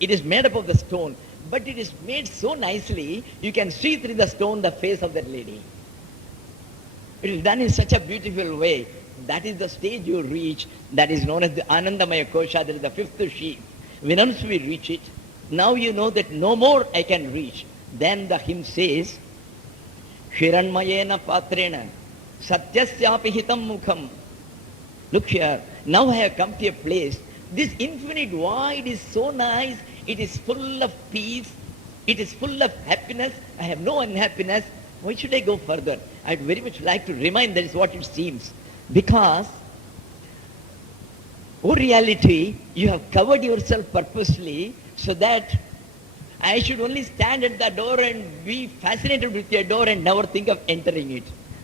It is made up of the stone, but it is made so nicely you can see through the stone the face of that lady. It is done in such a beautiful way. That is the stage you reach, that is known as the Anandamaya Kosha, that is the fifth sheath. When once we reach it, now you know that no more I can reach. Then the hymn says, Hiranmayena Patrena Satyasyapi Hitam Mukham. Look here, now I have come to a place. This infinite void is so nice, it is full of peace, it is full of happiness, I have no unhappiness. Why should I go further? I'd very much like to remind that is what it seems. Because, oh reality, you have covered yourself purposely so that I should only stand at the door and be fascinated with your door and never think of entering it.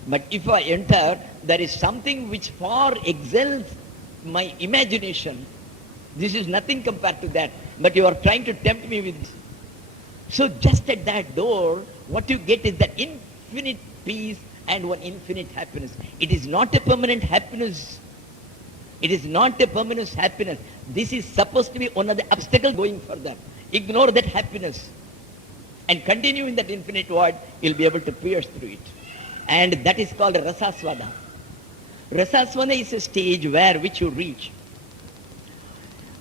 But if I enter, there is something which far excels my imagination. This is nothing compared to that. But you are trying to tempt me with this. So just at that door, what you get is that infinite peace and one infinite happiness. It is not a permanent happiness. It is not a permanent happiness. This is supposed to be one of the obstacles going further. Ignore that happiness and continue in that infinite void. You'll be able to pierce through it. And that is called Rasaswada. Rasaswada is a stage which you reach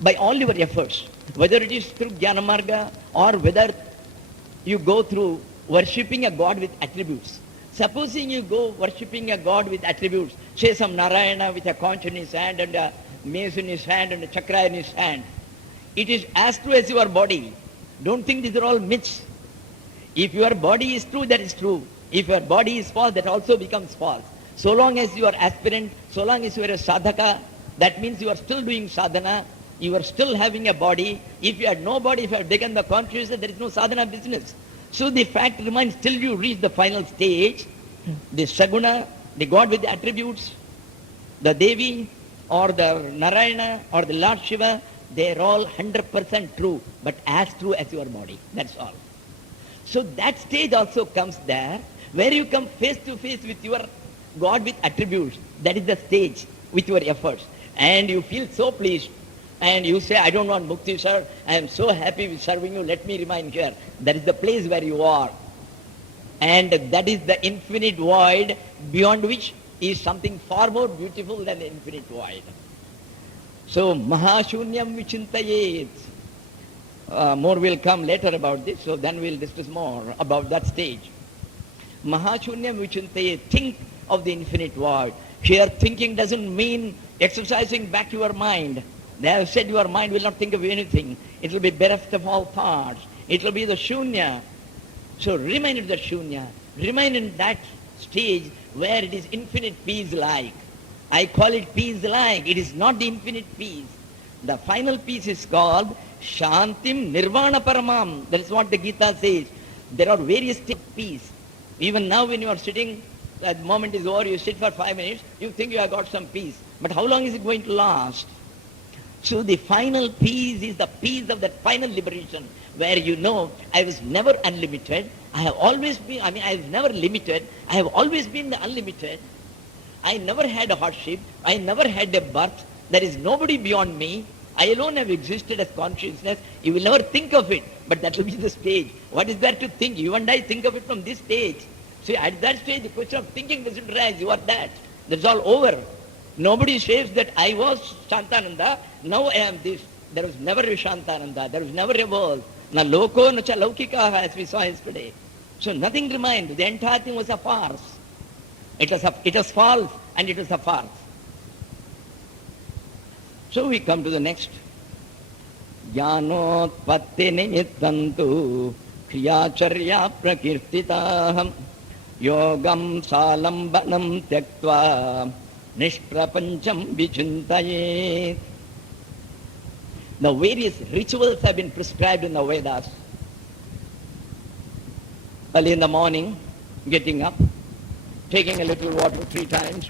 by all your efforts, whether it is through Jnana Marga or whether you go through worshipping a God with attributes. Supposing you go worshipping a God with attributes, say some Narayana with a conch in his hand and a mace in his hand and a chakra in his hand. It is as true as your body. Don't think these are all myths. If your body is true, that is true. If your body is false, that also becomes false. So long as you are aspirant, so long as you are a sadhaka, that means you are still doing sadhana, you are still having a body. If you had no body, if you have taken the consciousness, there is no sadhana business. So the fact remains till you reach the final stage, the Saguna, the God with the attributes, the Devi or the Narayana or the Lord Shiva, they are all 100% true, but as true as your body. That's all. So that stage also comes there, where you come face to face with your God with attributes. That is the stage with your efforts. And you feel so pleased. And you say, I don't want mukti, sir. I am so happy with serving you. Let me remain here. That is the place where you are. And that is the infinite void, beyond which is something far more beautiful than the infinite void. So, Mahashunyam Vichintayet. More will come later about this, so then we'll discuss more about that stage. Mahashunyam Vichintayet. Think of the infinite void. Here, thinking doesn't mean exercising back your mind. They have said your mind will not think of anything. It will be bereft of all thoughts. It will be the shunya. So remain in the shunya. Remain in that stage where it is infinite peace-like. I call it peace-like. It is not the infinite peace. The final peace is called Shantim Nirvana Paramam. That is what the Gita says. There are various states of peace. Even now when you are sitting, the moment is over, you sit for 5 minutes, you think you have got some peace. But how long is it going to last? So the final peace is the peace of that final liberation, where you know, I was never unlimited. I have always been, I was never limited. I have always been the unlimited. I never had a hardship. I never had a birth. There is nobody beyond me. I alone have existed as consciousness. You will never think of it, but that will be the stage. What is there to think? You and I think of it from this stage. So at that stage, the question of thinking doesn't rise. You are that. That's all over. Nobody says that I was Shantananda, now I am this. There was never a Shantananda, there was never a world. Na loko na cha laukikaha, as we saw yesterday. So nothing remained. The entire thing was a farce. It was false and it was a farce. So we come to the next. Jnanotpatti nimittantu kriyacharya prakirtitaham yogam salambanam tyaktva Nishprapancham Vichintayet. The various rituals have been prescribed in the Vedas. Early in the morning, getting up, taking a little water 3 times.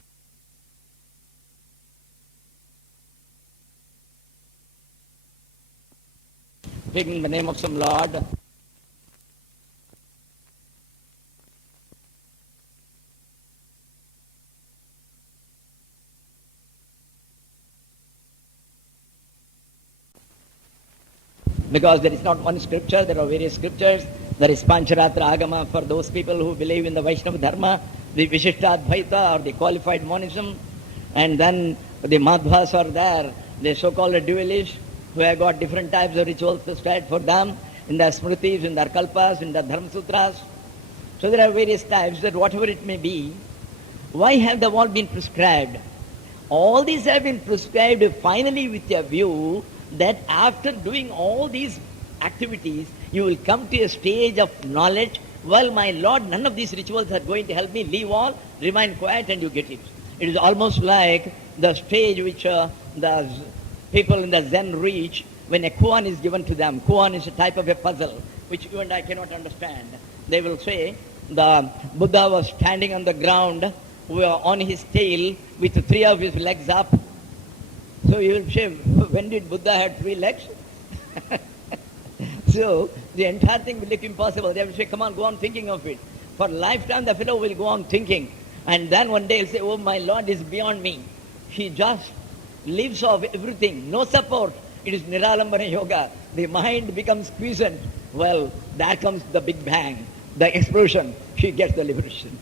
Taking the name of some Lord. Because there is not one scripture, there are various scriptures. There is Pancharatra Agama for those people who believe in the Vaishnava Dharma, the Vishishtadvaita or the qualified monism. And then the Madhvas are there, the so-called dualists who have got different types of rituals prescribed for them in their smritis, in their kalpas, in their dharma sutras. So there are various types that whatever it may be, why have they all been prescribed? All these have been prescribed finally with a view that after doing all these activities, you will come to a stage of knowledge. Well, my Lord, none of these rituals are going to help me. Leave all, remain quiet, and you get it. It is almost like the stage which the people in the Zen reach when a koan is given to them. Koan is a type of a puzzle which you and I cannot understand. They will say the Buddha was standing on the ground on his tail with 3 of his legs up. So you will say, when did Buddha have 3 legs? So the entire thing will look impossible. They will say, come on, go on thinking of it. For lifetime the fellow will go on thinking. And then one day he'll say, oh, my Lord is beyond me. He just lives off everything, no support. It is Niralambana Yoga. The mind becomes quiescent. Well, there comes the Big Bang, the explosion. She gets the liberation.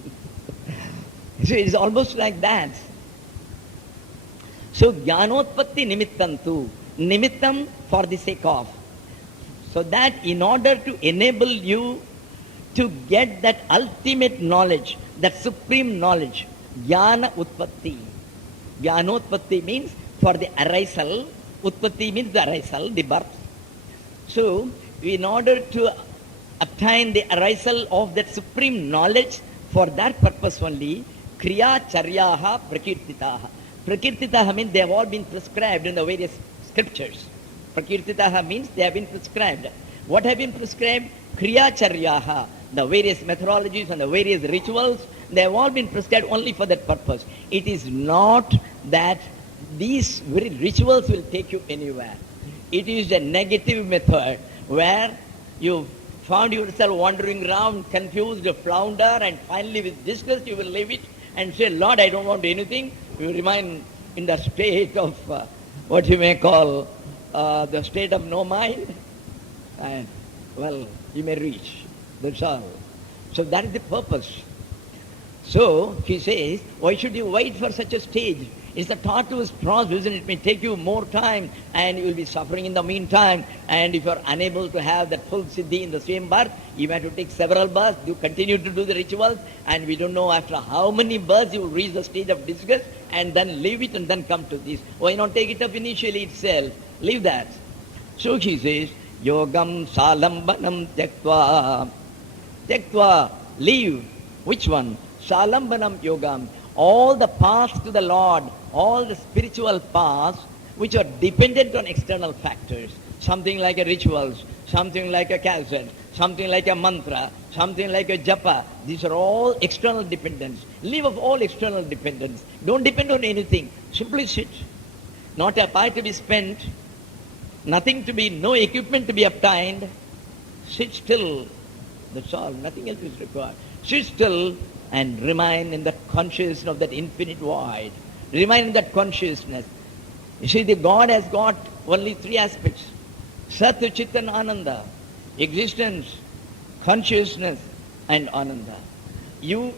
So it's almost like that. So jnanotpatti nimittantu, nimittam for the sake of. So that in order to enable you to get that ultimate knowledge, that supreme knowledge, jnana utpatti. Jnanotpatti means for the arisal, utpatti means the arisal, the birth. So in order to obtain the arisal of that supreme knowledge, for that purpose only, kriya charyaha prakirtitaha. Prakirtitaha means they have all been prescribed in the various scriptures. Prakirtitaha means they have been prescribed. What have been prescribed? Kriya charyaha, the various methodologies and the various rituals, they have all been prescribed only for that purpose. It is not that these very rituals will take you anywhere. It is a negative method where you found yourself wandering around, confused, flounder, and finally with disgust you will leave it and say, Lord, I don't want anything. You remain in the state of what you may call the state of no mind, and well, you may reach. That's all. So that is the purpose. So he says, why should you wait for such a stage? It's a tortuous process and it may take you more time and you will be suffering in the meantime. And if you are unable to have that full siddhi in the same birth, you have to take several births, you continue to do the rituals, and we don't know after how many births you will reach the stage of disgust and then leave it and then come to this. Why not take it up initially itself? Leave that. So he says, Yogam salambanam tyaktva. Tyaktva, leave. Which one? Salambanam yogam. All the paths to the Lord, all the spiritual paths which are dependent on external factors, something like a rituals, something like a cassette, something like a mantra, something like a japa, these are all external dependence. Leave of all external dependence. Don't depend on anything. Simply sit. Not a pie to be spent, nothing to be, no equipment to be obtained. Sit still. That's all. Nothing else is required. Sit still and remain in that consciousness of that infinite void. Remain in that consciousness. You see, the God has got only three aspects. Sat, Chit and Ananda. Existence, consciousness and Ananda. You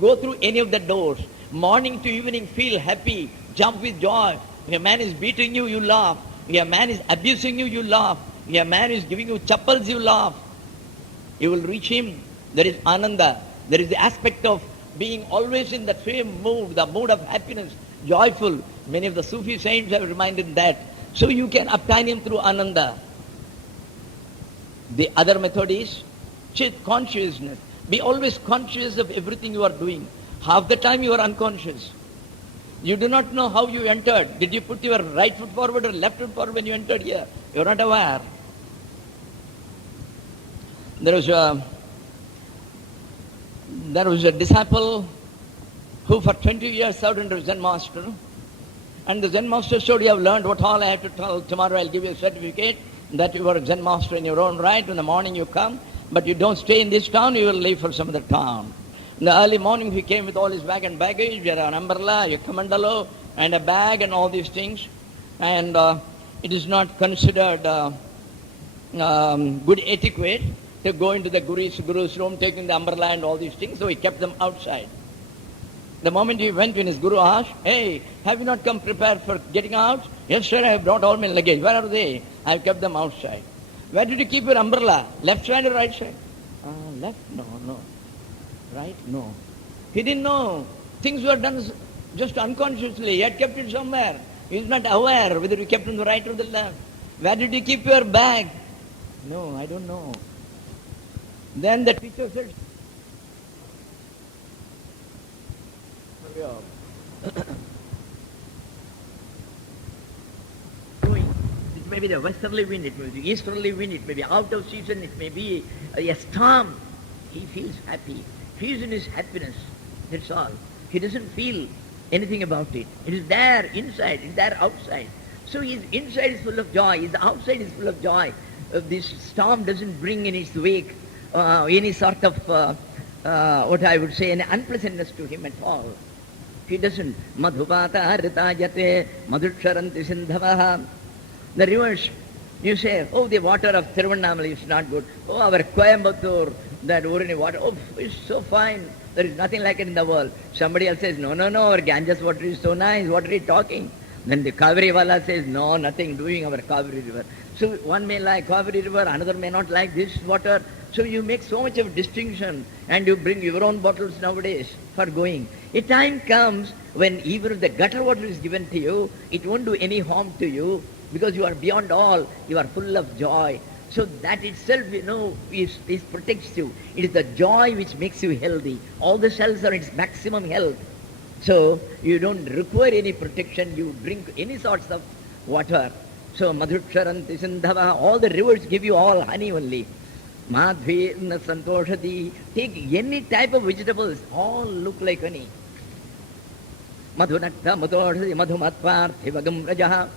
go through any of the doors. Morning to evening, feel happy, jump with joy. If a man is beating you, you laugh. If a man is abusing you, you laugh. If a man is giving you chappals, you laugh. You will reach him. There is Ananda. There is the aspect of being always in that same mood, the mood of happiness, joyful. Many of the Sufi saints have reminded that. So you can obtain him through Ananda. The other method is Chit, consciousness. Be always conscious of everything you are doing. Half the time you are unconscious. You do not know how you entered. Did you put your right foot forward or left foot forward when you entered here? You are not aware. There was a disciple who for 20 years served under Zen master. And the Zen master said, you have learned what all I have to tell. Tomorrow I'll give you a certificate that you are a Zen master in your own right. In the morning you come, but you don't stay in this town, you will leave for some other town. In the early morning he came with all his bag and baggage, an umbrella, a kamandalo, and a bag and all these things. And it is not considered good etiquette to go into the guru's room taking the umbrella and all these things, so he kept them outside. The moment he went, when his guru asked, hey, have you not come prepared for getting out? Yes, sir, I have brought all my luggage. Where are they? I have kept them outside. Where did you keep your umbrella? Left side or right side? Left? No. Right? No. He didn't know. Things were done just unconsciously. He had kept it somewhere. He was not aware whether you kept it on the right or the left. Where did you keep your bag? No, I don't know. Then the teacher said, it may be the westerly wind, it may be the easterly wind, it may be out of season, it may be a storm. He feels happy. He is in his happiness. That's all. He doesn't feel anything about it. It is there inside, it is there outside. So his inside is full of joy, his outside is full of joy. This storm doesn't bring in its wake any sort of, what I would say, an unpleasantness to him at all. He doesn't. Madhupata ritajate madhuksharanti sindhavaha. The rivers, You say, oh, the water of Thiruvannamalai is not good. Oh, our Coimbatore, that Urani water, oh, it's so fine. There is nothing like it in the world. Somebody else says, no, our Ganges water is so nice. What are you talking? Then the Kaveri wala says, no, nothing doing our Kaveri river. So one may like Kaveri river, another may not like this water. So you make so much of distinction and you bring your own bottles nowadays for going. A time comes when even if the gutter water is given to you, it won't do any harm to you because you are beyond all, you are full of joy. So that itself, is protects you. It is the joy which makes you healthy. All the cells are its maximum health. So you don't require any protection. You drink any sorts of water. So Madhuksharanti Sindhava, all the rivers give you all honey only. Madhvi Santoshati, take any type of vegetables, all look like honey. Madhunakta Madhoshati Madhumatparthivagam Rajaha.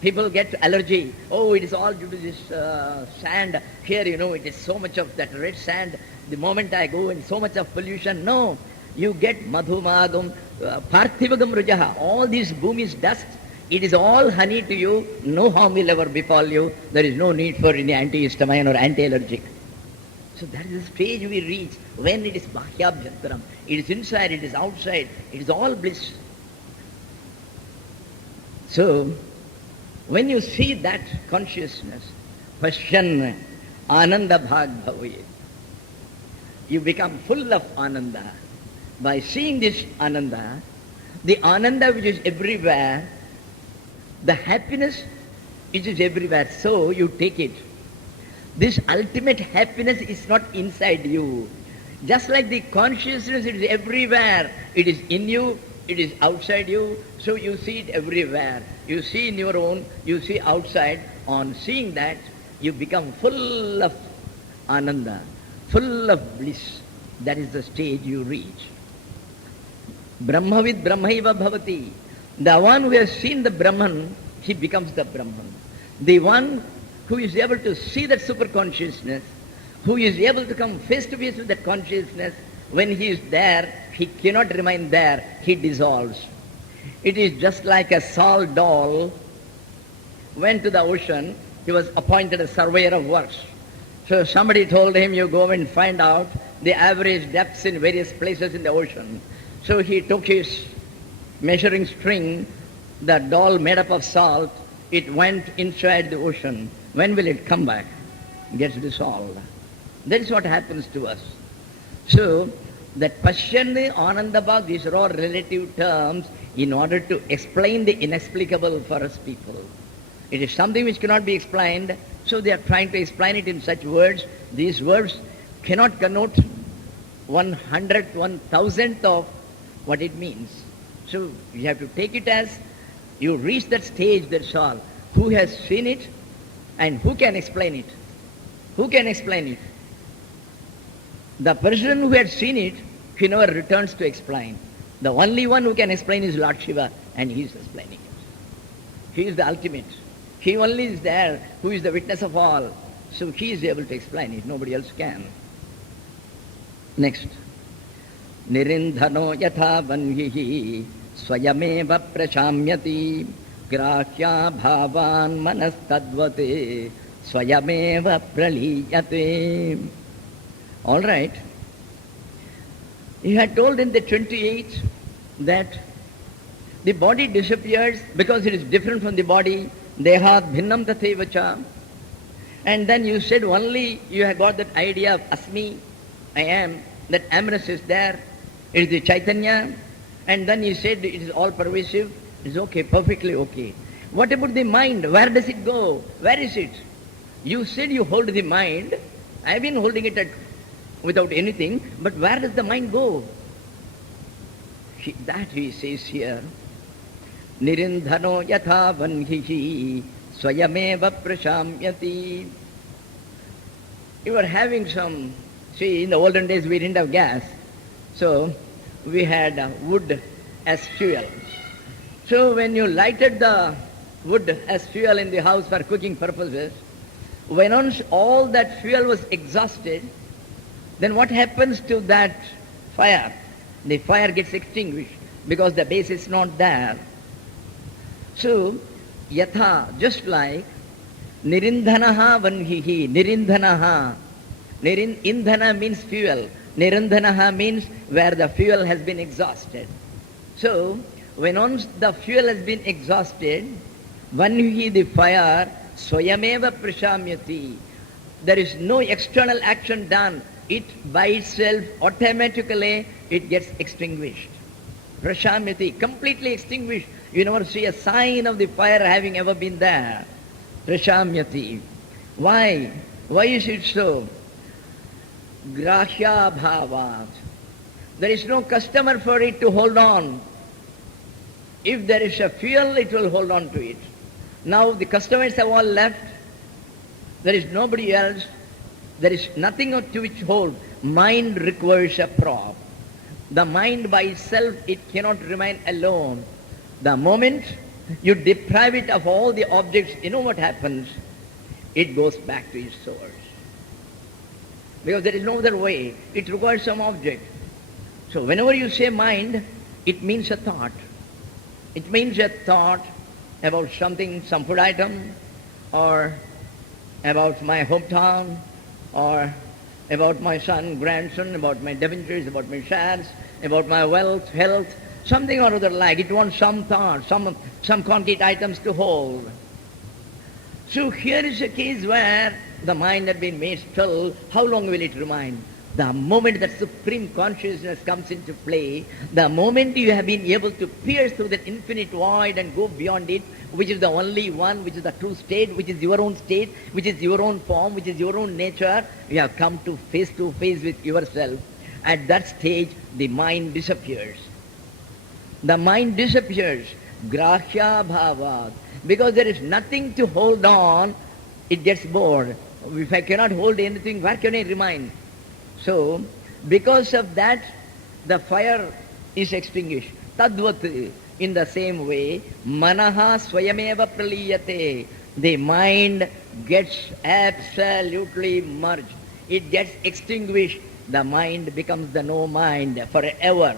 People get allergy. Oh, it is all due to this sand. Here, it is so much of that red sand. The moment I go in, so much of pollution. No, you get madhumagam, parthivagam rajaha. All this bhumi's dust, it is all honey to you. No harm will ever befall you. There is no need for any antihistamine or anti-allergic. So that is the stage we reach when it is bahyabhyantaram. It is inside, it is outside. It is all bliss. So, when you see that consciousness, Pashyan Ananda Bhag Bhavaye, you become full of Ananda. By seeing this Ananda, the Ananda which is everywhere, the happiness which is everywhere, so you take it. This ultimate happiness is not inside you. Just like the consciousness, it is everywhere. It is in you, it is outside you, so you see it everywhere. You see in your own, you see outside. On seeing that, you become full of Ananda, full of bliss. That is the stage you reach. Brahmavid Brahmaiva Bhavati. The one who has seen the Brahman, he becomes the Brahman. The one who is able to see that super-consciousness, who is able to come face to face with that consciousness, when he is there, he cannot remain there, he dissolves. It is just like a Saul Doll went to the ocean, he was appointed a surveyor of works. So somebody told him, you go and find out the average depths in various places in the ocean. So he took his measuring string, the doll made up of salt, it went inside the ocean. When will it come back? It gets dissolved. That is what happens to us. So, that Pashyani, Anandabhag, these are all relative terms in order to explain the inexplicable for us people. It is something which cannot be explained, so they are trying to explain it in such words. These words cannot connote 1/100th, 1,000th of what it means. So you have to take it as you reach that stage, that's all. Who has seen it and who can explain it? Who can explain it? The person who had seen it, he never returns to explain. The only one who can explain is Lord Shiva, and he is explaining it. He is the ultimate. He only is there who is the witness of all. So he is able to explain it. Nobody else can. Next. Nirindhano yatha vanhihi swayameva prashamyati grahya bhavan manastadvate swayameva praliyate. All right. He had told in the 28th that the body disappears because it is different from the body. Dehat bhinnam tathevacha. And then you said only you have got that idea of Asmi, I am, that Amras is there. It is the Chaitanya. And then you said it is all pervasive. It is okay, perfectly okay. What about the mind? Where does it go? Where is it? You said you hold the mind. I have been holding it without anything, but where does the mind go? That he says here, Nirindhano yatha vanhihi swayameva prashamyati. You are having some, see, in the olden days we didn't have gas, so we had wood as fuel. So when you lighted the wood as fuel in the house for cooking purposes, when once all that fuel was exhausted, then what happens to that fire? The fire gets extinguished because the base is not there. So, yatha, just like Nirindhanaha vanhihi. Nirindhanaha. Indhana means fuel. Nirindhanaha means where the fuel has been exhausted. So, when once the fuel has been exhausted, vanhihi, the fire, swayameva prashamyati. There is no external action done. It by itself, automatically, it gets extinguished. Prashamyati, completely extinguished. You never see a sign of the fire having ever been there. Prashamyati. Why? Why is it so? Grahya bhavat. There is no customer for it to hold on. If there is a fuel, it will hold on to it. Now the customers have all left. There is nobody else. There is nothing to which hold. Mind requires a prop. The mind by itself, it cannot remain alone. The moment you deprive it of all the objects, you know what happens? It goes back to its source. Because there is no other way. It requires some object. So whenever you say mind, it means a thought. It means a thought about something, some food item, or about my hometown, or about my son, grandson, about my debentures, about my shares, about my wealth, health, something or other like. It wants some thought, some concrete items to hold. So here is a case where the mind had been made still. How long will it remain? The moment that supreme consciousness comes into play, the moment you have been able to pierce through that infinite void and go beyond it, which is the only one, which is the true state, which is your own state, which is your own form, which is your own nature, you have come to face with yourself. At that stage, the mind disappears. The mind disappears. Grahya bhavat. Because there is nothing to hold on, it gets bored. If I cannot hold anything, where can I remain? So, because of that, the fire is extinguished. Tadvat, in the same way, manaha swayameva praliyate. The mind gets absolutely merged. It gets extinguished. The mind becomes the no mind forever.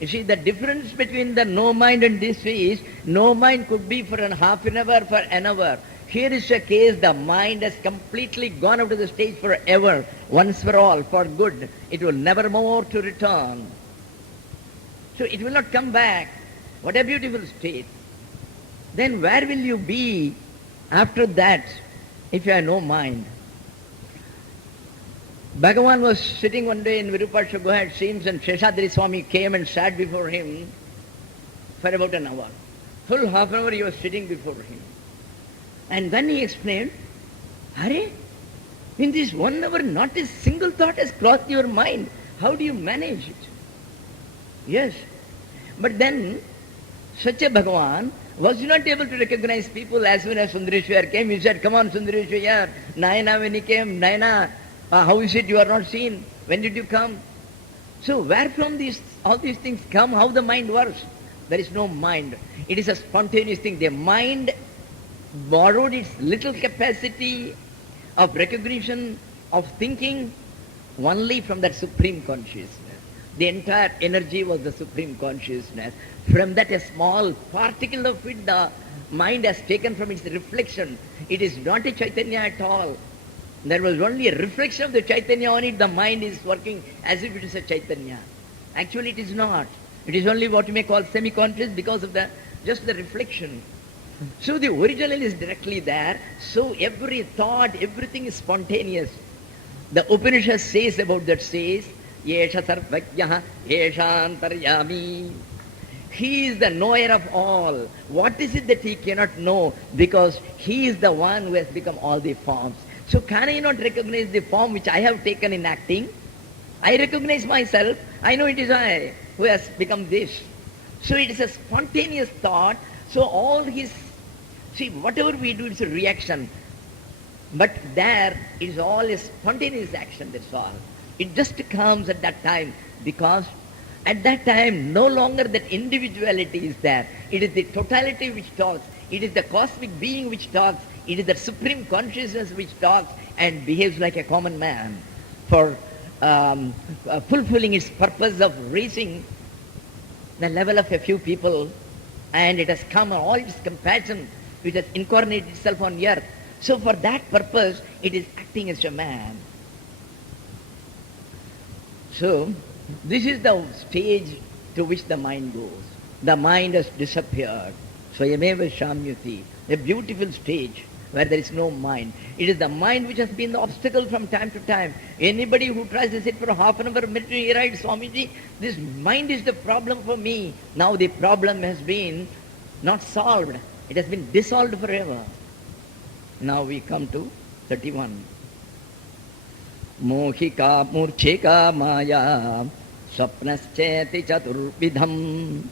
You see, the difference between the no mind and this is, no mind could be for half an hour, for an hour. Here is a case, the mind has completely gone out of the stage forever, once for all, for good. It will never more to return. So it will not come back. What a beautiful state. Then where will you be after that if you have no mind? Bhagavan was sitting one day in Virupaksha Guha, it seems, and Seshadri Swami came and sat before him for about an hour. Full half an hour he was sitting before him. And then he explained, Hare, in this 1 hour not a single thought has crossed your mind. How do you manage it? Yes. But then, such a Bhagavan was not able to recognize people. As soon as Sundareshwar came, he said, come on Sundareshwar, Nayana, when he came, Nayana, how is it you are not seen? When did you come? So where from all these things come? How the mind works? There is no mind. It is a spontaneous thing. The mind borrowed its little capacity of recognition, of thinking, only from that supreme consciousness. The entire energy was the supreme consciousness. From that a small particle of it, the mind has taken from its reflection. It is not a Chaitanya at all. There was only a reflection of the Chaitanya on it. The mind is working as if it is a Chaitanya. Actually it is not. It is only what you may call semi-conscious because of just the reflection. So the original is directly there. So every thought, everything is spontaneous. The Upanishad says about that, says, Yesha sarvajyaha yeshantaryami. He is the knower of all. What is it that he cannot know? Because he is the one who has become all the forms. So can I not recognize the form which I have taken in acting? I recognize myself. I know it is I who has become this. So it is a spontaneous thought. So all his, see, whatever we do, it's a reaction. But there is all a spontaneous action, that's all. It just comes at that time, because at that time no longer that individuality is there. It is the totality which talks. It is the cosmic being which talks. It is the supreme consciousness which talks and behaves like a common man for fulfilling its purpose of raising the level of a few people, and it has come on all its compassion, which has incarnated itself on earth. So for that purpose, it is acting as a man. So this is the stage to which the mind goes. The mind has disappeared. Swayameva Shamyati, a beautiful stage where there is no mind. It is the mind which has been the obstacle from time to time. Anybody who tries to sit for half an hour meditating, he writes, Swamiji, this mind is the problem for me. Now the problem has been not solved. It has been dissolved forever. Now we come to 31. Mohika murchika maya swapnascheti chaturvidham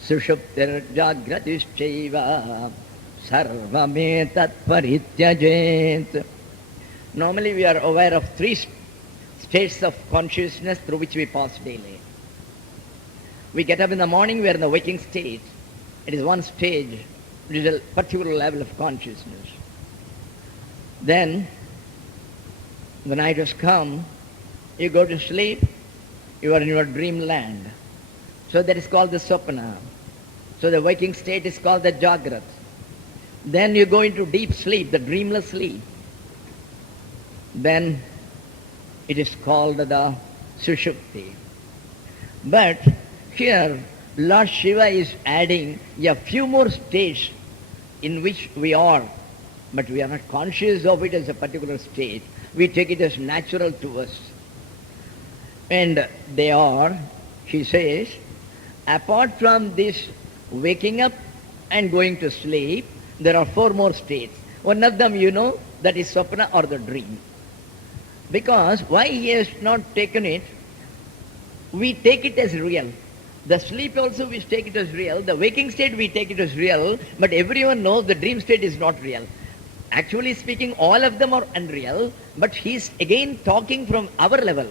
sushuptir jagratischaiva sarvametat parityajet. Normally we are aware of three states of consciousness through which we pass daily. We get up in the morning, we are in the waking state. It is one stage, it is a particular level of consciousness. Then the night has come, you go to sleep, you are in your dreamland. So that is called the Swapna. So the waking state is called the Jagrat. Then you go into deep sleep, the dreamless sleep. Then it is called the Sushupti. But here Lord Shiva is adding a few more states in which we are, but we are not conscious of it as a particular state. We take it as natural to us. And they are, she says, apart from this waking up and going to sleep, there are four more states. One of them you know, that is Swapna or the dream. Because why he has not taken it, we take it as real. The sleep also we take it as real, the waking state we take it as real, but everyone knows the dream state is not real. Actually speaking, all of them are unreal, but he's again talking from our level.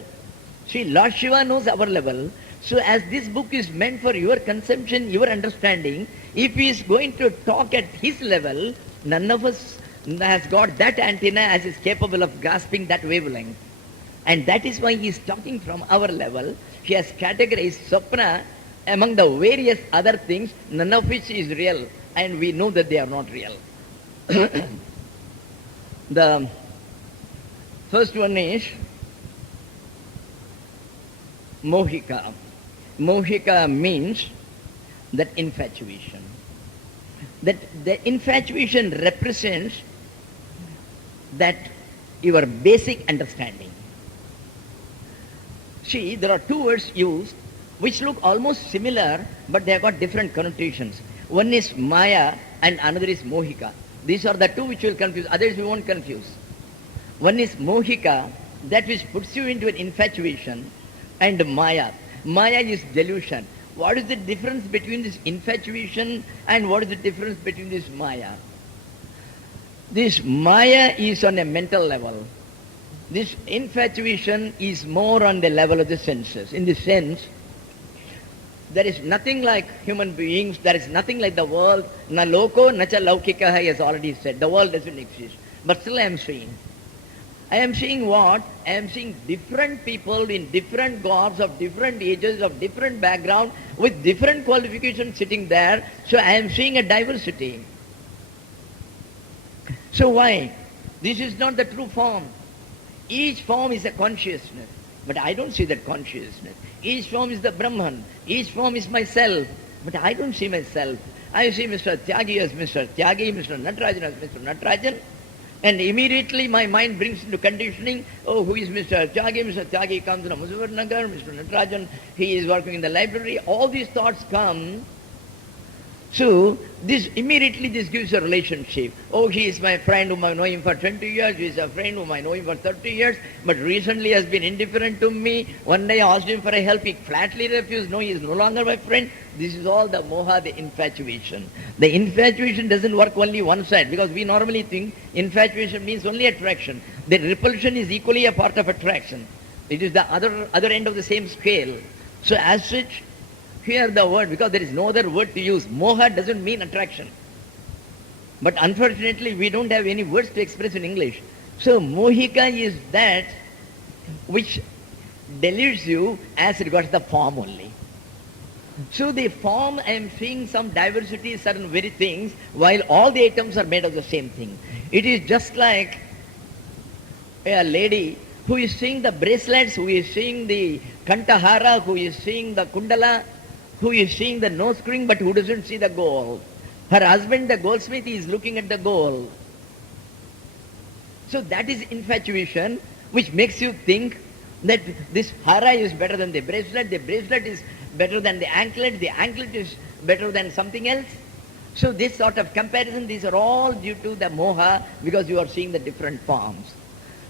See, Lord Shiva knows our level. So as this book is meant for your consumption, your understanding, if he is going to talk at his level, none of us has got that antenna as is capable of grasping that wavelength. And that is why he is talking from our level. He has categorized Swapna among the various other things, none of which is real, and we know that they are not real. The first one is Mohika. Mohika means that infatuation. That the infatuation represents that your basic understanding. See, there are two words used which look almost similar, but they have got different connotations. One is Maya and another is Mohika. These are the two which will confuse, others we won't confuse. One is Mohika, that which puts you into an infatuation, and Maya. Maya is delusion. What is the difference between this infatuation and what is the difference between this Maya? This Maya is on a mental level. This infatuation is more on the level of the senses. In the sense, there is nothing like human beings, there is nothing like the world. Na loko, nacha laukikaha has already said. The world doesn't exist. But still I am seeing. I am seeing what? I am seeing different people in different garbs of different ages, of different background, with different qualifications sitting there. So I am seeing a diversity. So why? This is not the true form. Each form is a consciousness. But I don't see that consciousness. Each form is the Brahman. Each form is myself. But I don't see myself. I see Mr. Tyagi as Mr. Tyagi, Mr. Natarajan as Mr. Natarajan. And immediately my mind brings into conditioning, oh, who is Mr. Tyagi? Mr. Tyagi comes from Muzaffarnagar, Mr. Natarajan, he is working in the library. All these thoughts come. So, immediately this gives a relationship. Oh, he is my friend whom I know him for 20 years, he is a friend whom I know him for 30 years, but recently has been indifferent to me. One day I asked him for a help, he flatly refused. No, he is no longer my friend. This is all the moha, the infatuation. The infatuation doesn't work only one side, because we normally think infatuation means only attraction. The repulsion is equally a part of attraction. It is the other end of the same scale. So as such, here the word, because there is no other word to use, moha doesn't mean attraction. But unfortunately, we don't have any words to express in English. So mohika is that which deludes you as regards the form only. So the form, I am seeing some diversity, certain very things, while all the atoms are made of the same thing. It is just like a lady who is seeing the bracelets, who is seeing the kantahara, who is seeing the kundala, who is seeing the nose ring, but who doesn't see the gold. Her husband, the goldsmith, is looking at the gold. So that is infatuation, which makes you think that this hara is better than the bracelet is better than the anklet is better than something else. So this sort of comparison, these are all due to the moha, because you are seeing the different forms.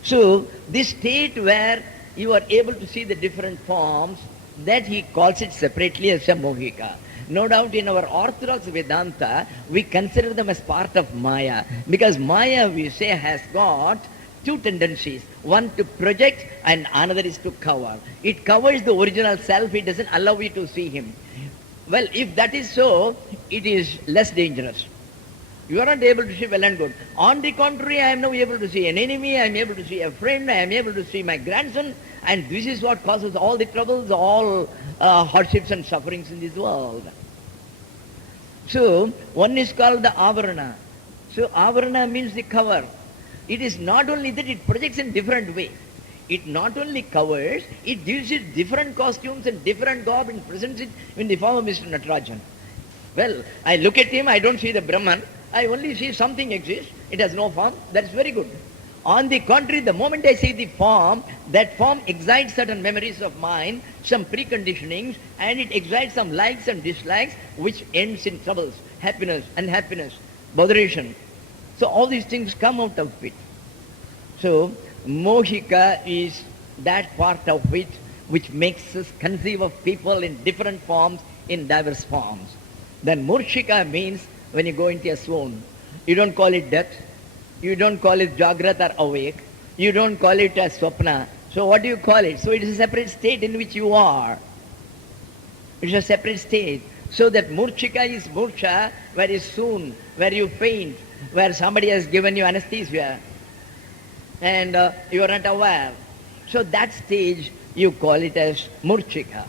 So this state where you are able to see the different forms, that he calls it separately as a mohika. No doubt in our orthodox Vedanta, we consider them as part of Maya, because Maya, we say, has got two tendencies. One to project and another is to cover. It covers the original self, it doesn't allow you to see him. Well, if that is so, it is less dangerous. You are not able to see well and good. On the contrary, I am now able to see an enemy, I am able to see a friend, I am able to see my grandson, and this is what causes all the troubles, all hardships and sufferings in this world. So, one is called the avarana. So, avarana means the cover. It is not only that it projects in different way. It not only covers, it gives it different costumes and different garb and presents it in the form of Mr. Natarajan. Well, I look at him, I don't see the Brahman, I only see something exists, it has no form, that's very good. On the contrary, the moment I see the form, that form excites certain memories of mine, some preconditionings, and it excites some likes and dislikes, which ends in troubles, happiness, unhappiness, botheration. So all these things come out of it. So, mohika is that part of it which makes us conceive of people in different forms, in diverse forms. Then murshika means when you go into a swoon. You don't call it death, you don't call it jagrat or awake, you don't call it a swapna. So what do you call it? So it is a separate state in which you are. It is a separate state. So that murchika is murcha, where you swoon, where you faint, where somebody has given you anesthesia and you are not aware. So that stage you call it as murchika.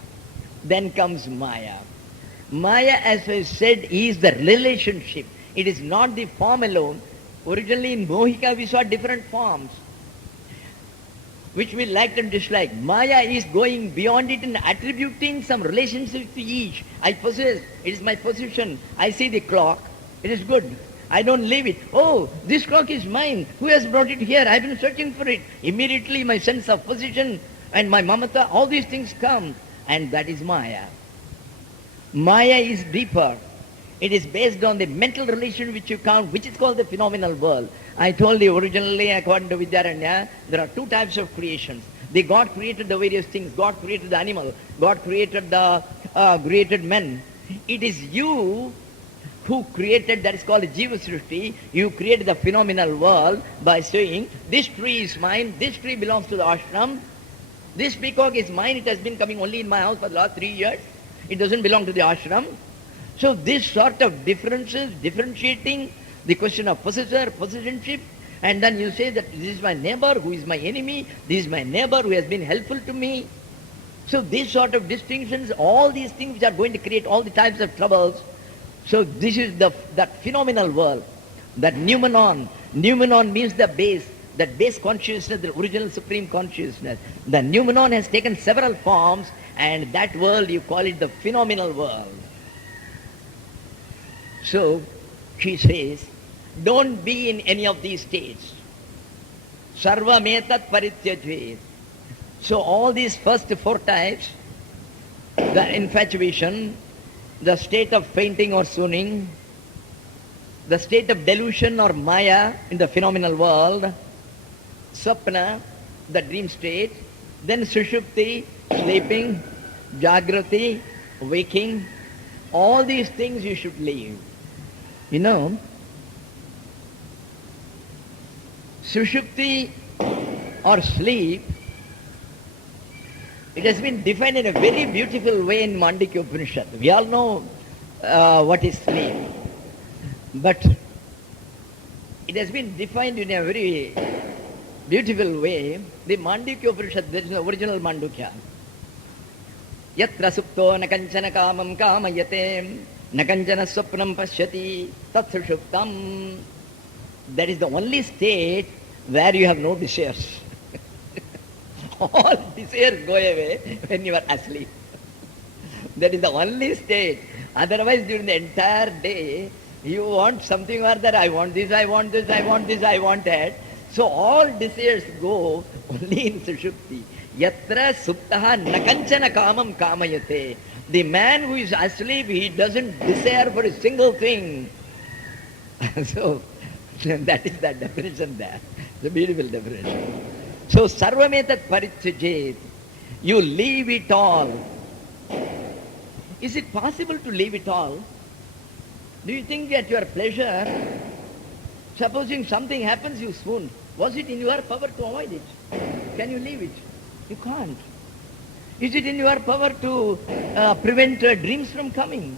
Then comes maya. Maya, as I said, is the relationship. It is not the form alone. Originally in mohika we saw different forms, which we liked and disliked. Maya is going beyond it and attributing some relationship to each. I possess, it is my possession. I see the clock, it is good. I don't leave it. Oh, this clock is mine. Who has brought it here? I've been searching for it. Immediately my sense of possession and my mamata, all these things come. And that is Maya. Maya is deeper. It is based on the mental relation which you count, which is called the phenomenal world. I told you originally, according to Vidyaranya, there are two types of creations. The God created the various things. God created the animal. God created the created men. It is you who created, that is called the Jiva Srishti. You created the phenomenal world by saying, this tree is mine, this tree belongs to the ashram, this peacock is mine, it has been coming only in my house for the last 3 years. It doesn't belong to the ashram. So this sort of differences, differentiating the question of possessor, possessionship, and then you say that this is my neighbor who is my enemy, this is my neighbor who has been helpful to me. So these sort of distinctions, all these things which are going to create all the types of troubles. So this is that phenomenal world, that noumenon. Noumenon means the base, that base consciousness, the original supreme consciousness. The noumenon has taken several forms, and that world you call it the phenomenal world. So she says, don't be in any of these states. Sarva metat parityajvet. So all these first 4 types, the infatuation, the state of fainting or swooning, the state of delusion or maya in the phenomenal world, swapna, the dream state, then sushupti, sleeping, jagrati, waking, all these things you should leave. You know, sushupti or sleep, it has been defined in a very beautiful way in Mandukya Upanishad. We all know what is sleep. But it has been defined in a very beautiful way. The Mandukya Upanishad, there is the original Mandukya. Yatra supto na kanchana kamam kamayate, na kanchana swapnam pashyati, tat sushuptam. That is the only state where you have no desires. All desires go away when you are asleep. That is the only state. Otherwise, during the entire day, you want something or that. I want this, I want this, I want this, I want that. So all desires go only in Sushupti. Yatra suptaha nakanchana kamam kamayate. The man who is asleep, he doesn't desire for a single thing. So that is the definition there. It's a beautiful definition. So sarvametat parityajet. You leave it all. Is it possible to leave it all? Do you think at your pleasure, supposing something happens, you swoon, was it in your power to avoid it? Can you leave it? You can't. Is it in your power to prevent dreams from coming?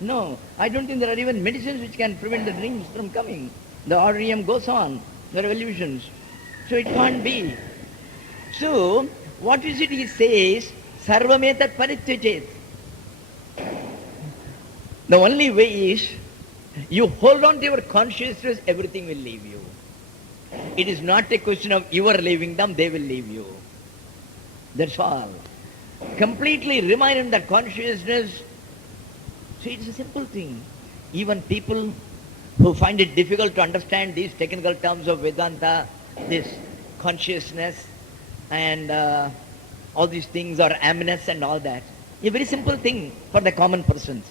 No. I don't think there are even medicines which can prevent the dreams from coming. The REM goes on. There are illusions. So it can't be. So, what is it he says? Sarvametat parityajet. The only way is, you hold on to your consciousness, everything will leave you. It is not a question of you are leaving them, they will leave you. That's all. Completely remain in that consciousness. So it's a simple thing. Even people who find it difficult to understand these technical terms of Vedanta, this consciousness and all these things, or amness and all that, a very simple thing for the common persons.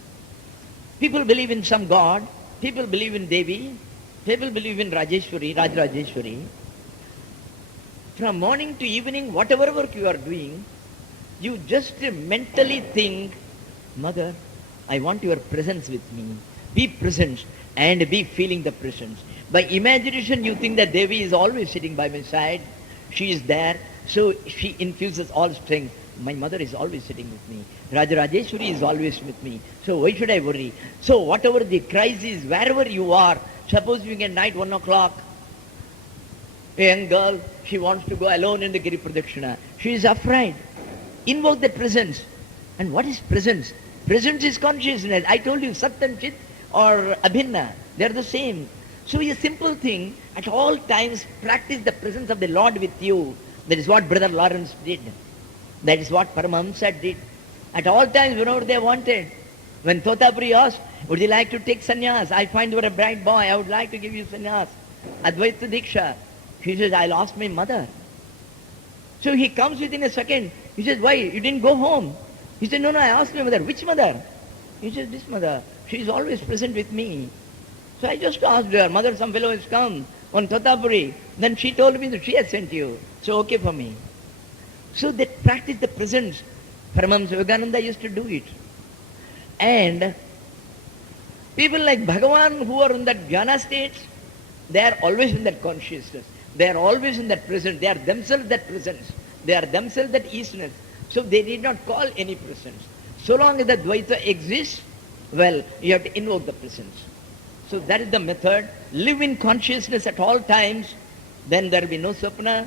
People believe in some god, people believe in Devi, people believe in Rajeshwari, Rajrajeshwari. From morning to evening, whatever work you are doing, you just mentally think, Mother, I want your presence with me. Be present and be feeling the presence. By imagination, you think that Devi is always sitting by my side. She is there, so she infuses all strength. My mother is always sitting with me. Rajrajeshwari is always with me. So why should I worry? So whatever the crisis, wherever you are, suppose you get night 1 o'clock, a young girl, she wants to go alone in the Giri Pradakshina. She is afraid. Invoke the presence. And what is presence? Presence is consciousness. I told you, Sat and Chit or Abhinna, they are the same. So a simple thing, at all times practice the presence of the Lord with you. That is what Brother Lawrence did. That is what Paramahamsa did. At all times, whenever they wanted. When Totapuri asked, would you like to take sannyas? I find you are a bright boy. I would like to give you sannyas. Advaita Diksha. He says, I'll ask my mother. So he comes within a second. He says, why? You didn't go home. He said, no, I asked my mother. Which mother? He says, this mother. She is always present with me. So I just asked her, Mother, some fellow has come on Totapuri. Then she told me that she has sent you. So okay for me. So they practice the presence. Paramahamsa Yogananda used to do it. And people like Bhagavan who are in that jhana states, they are always in that consciousness. They are always in that presence. They are themselves that presence. They are themselves that easiness. So they need not call any presence. So long as the Dvaita exists, well, you have to invoke the presence. So that is the method. Live in consciousness at all times. Then there will be no Swapna.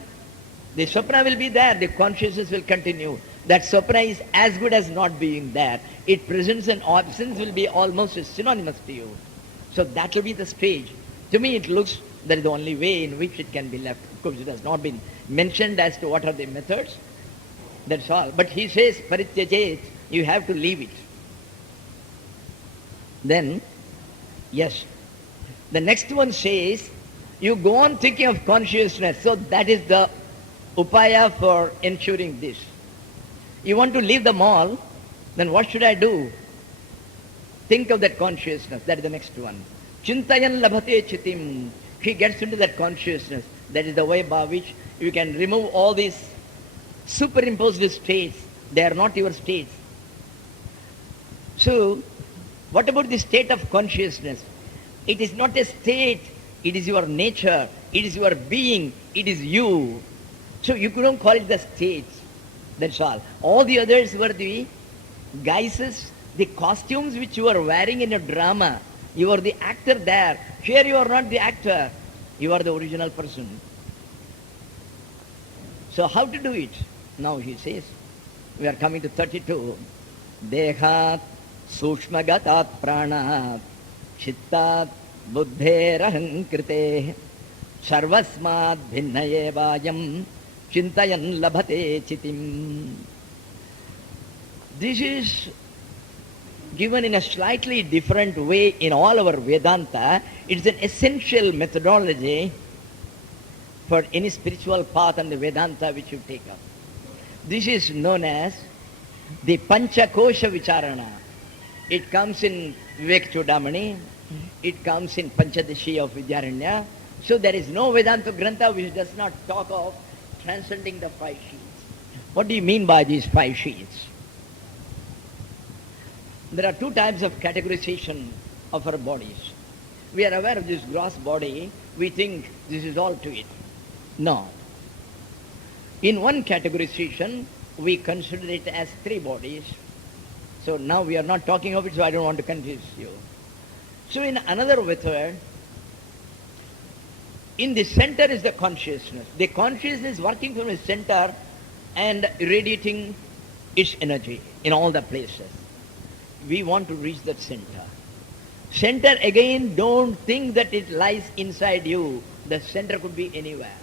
The Swapna will be there. The consciousness will continue. That Swapna is as good as not being there. Its presence and absence will be almost synonymous to you. So that will be the stage. To me it looks that is the only way in which it can be left. Of course it has not been mentioned as to what are the methods. That's all. But he says, Parityajet, you have to leave it. Then, yes, the next one says, you go on thinking of consciousness. So that is the upaya for ensuring this. You want to leave the mall, then what should I do? Think of that consciousness. That is the next one. Chintayan labhate chitim. He gets into that consciousness. That is the way by which you can remove all these superimposed states. They are not your states. So, what about the state of consciousness? It is not a state. It is your nature. It is your being. It is you. So you couldn't call it the states. That's all. All the others were the guises, the costumes which you are wearing in a drama. You are the actor there. Here you are not the actor. You are the original person. So how to do it? Now he says, we are coming to 32. Dehat sushmagatat pranat chittat buddheraham krite sarvasmad bhinnaye vayam chintayan labhate chitim. This is given in a slightly different way in all our Vedanta. It's an essential methodology for any spiritual path and the Vedanta which you take up. This is known as the Panchakosha Vicharana. It comes in Vivek Chudamani, it comes in Panchadashi of Vidyaranya. So there is no Vedanta Grantha which does not talk of transcending the 5 sheets. What do you mean by these 5 sheets? There are 2 types of categorization of our bodies. We are aware of this gross body, we think this is all to it. No. In one categorization, we consider it as 3 bodies. So now we are not talking of it, so I don't want to confuse you. So in another method, in the center is the consciousness. The consciousness working from the center and radiating its energy in all the places. We want to reach that center. Center again, don't think that it lies inside you. The center could be anywhere.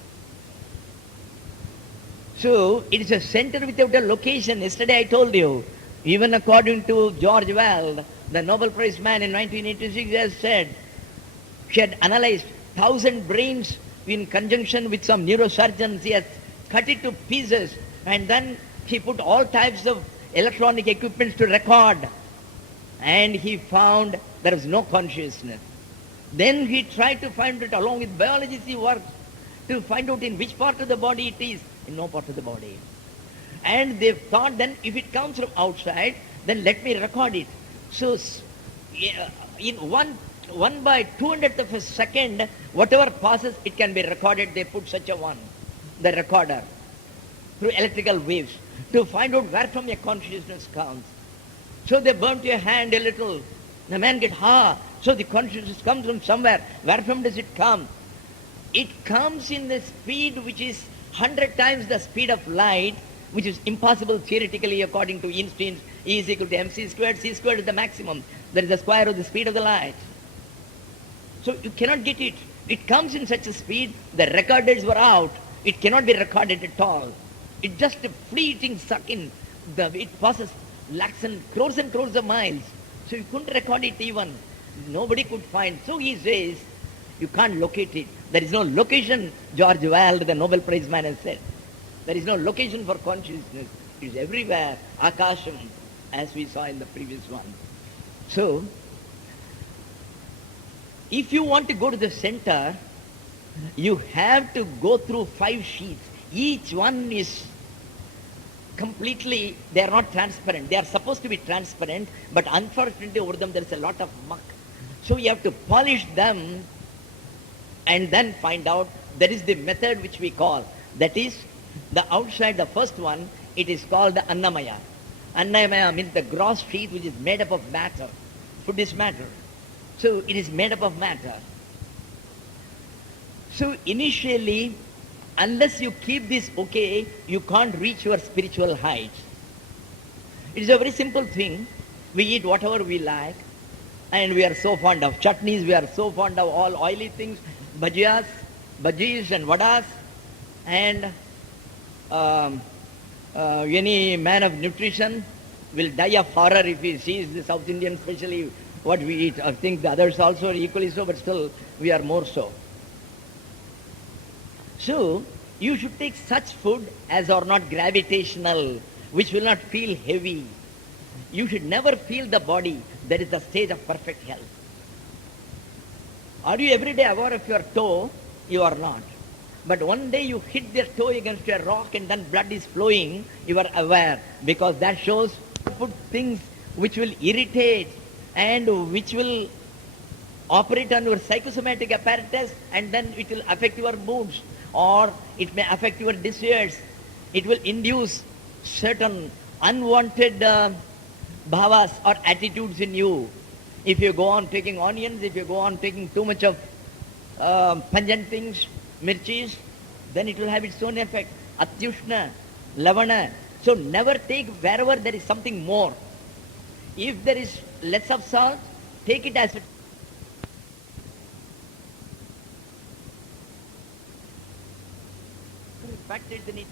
So it is a center without a location. Yesterday I told you, even according to George Wald, the Nobel Prize man in 1986 has said, she had analyzed 1,000 brains in conjunction with some neurosurgeons. He has cut it to pieces and then he put all types of electronic equipment to record. And he found there is no consciousness. Then he tried to find it, along with biologists he worked, to find out in which part of the body it is. In no part of the body. And they thought then if it comes from outside, then let me record it. So in 1 by 200th of a second, whatever passes, it can be recorded. They put such a one, the recorder, through electrical waves, to find out where from your consciousness comes. So they burnt your hand a little. The man get, so the consciousness comes from somewhere. Where from does it come? It comes in the speed which is 100 times the speed of light, which is impossible theoretically according to Einstein. E is equal to mc squared, c squared is the maximum. That is the square of the speed of the light. So you cannot get it. It comes in such a speed, the recorders were out. It cannot be recorded at all. It just a fleeting second. It passes lakhs and crores of miles. So you couldn't record it even. Nobody could find. So he says, you can't locate it. There is no location, George Wald, the Nobel Prize man, has said. There is no location for consciousness. It is everywhere, akasham, as we saw in the previous one. So, if you want to go to the center, you have to go through 5 sheets. Each one is completely, they are not transparent. They are supposed to be transparent, but unfortunately over them there is a lot of muck. So you have to polish them and then find out. That is the method which we call. That is, the outside, the first one, it is called the Annamaya. Annamaya means the gross sheet which is made up of matter. Food is matter. So it is made up of matter. So initially, unless you keep this okay, you can't reach your spiritual heights. It is a very simple thing. We eat whatever we like, and we are so fond of chutneys, we are so fond of all oily things, bhajis and vadas, and any man of nutrition will die of horror if he sees the South Indian, especially what we eat. I think the others also are equally so, but still we are more so. So, you should take such food as are not gravitational, which will not feel heavy. You should never feel the body. That is the stage of perfect health. Are you every day aware of your toe? You are not. But one day you hit their toe against a rock and then blood is flowing, you are aware, because that shows put things which will irritate and which will operate on your psychosomatic apparatus, and then it will affect your moods, or it may affect your desires. It will induce certain unwanted bhavas or attitudes in you. If you go on taking onions, if you go on taking too much of pungent things, mirchis, then it will have its own effect. Atyushna, lavana. So never take wherever there is something more. If there is less of salt, take it as it. factories in it.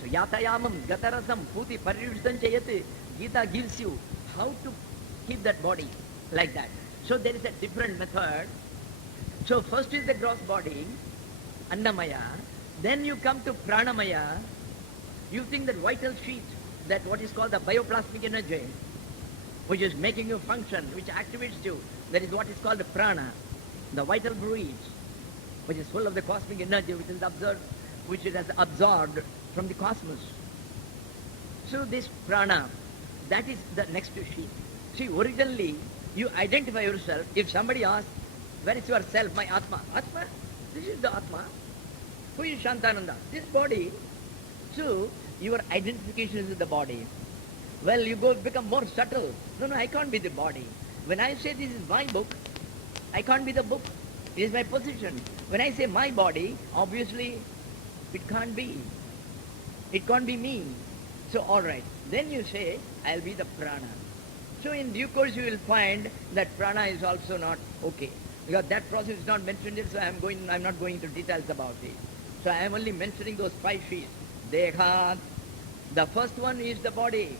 So yatayamam, gatarasam, puti paryushdam chayat. Gita gives you how to keep that body like that. So there is a different method. So first is the gross body, Annamaya. Then you come to Pranamaya. You think that vital sheet, that what is called the bioplasmic energy, which is making you function, which activates you, that is what is called the prana, the vital breeze, which is full of the cosmic energy, which it has absorbed from the cosmos. So this prana, that is the next sheet. See, originally, you identify yourself. If somebody asks, where is your self, my Atma? Atma? This is the Atma. Who is Shantananda? This body. So, your identification is with the body. Well, you become more subtle. No, I can't be the body. When I say this is my book, I can't be the book. It is my position. When I say my body, obviously, it can't be. It can't be me. So, all right. Then you say, I'll be the prana. So, in due course, you will find that prana is also not okay. Because that process is not mentioned here, so I'm not going into details about it. So, I am only mentioning those 5 sheets. Dekhat. The first one is the body.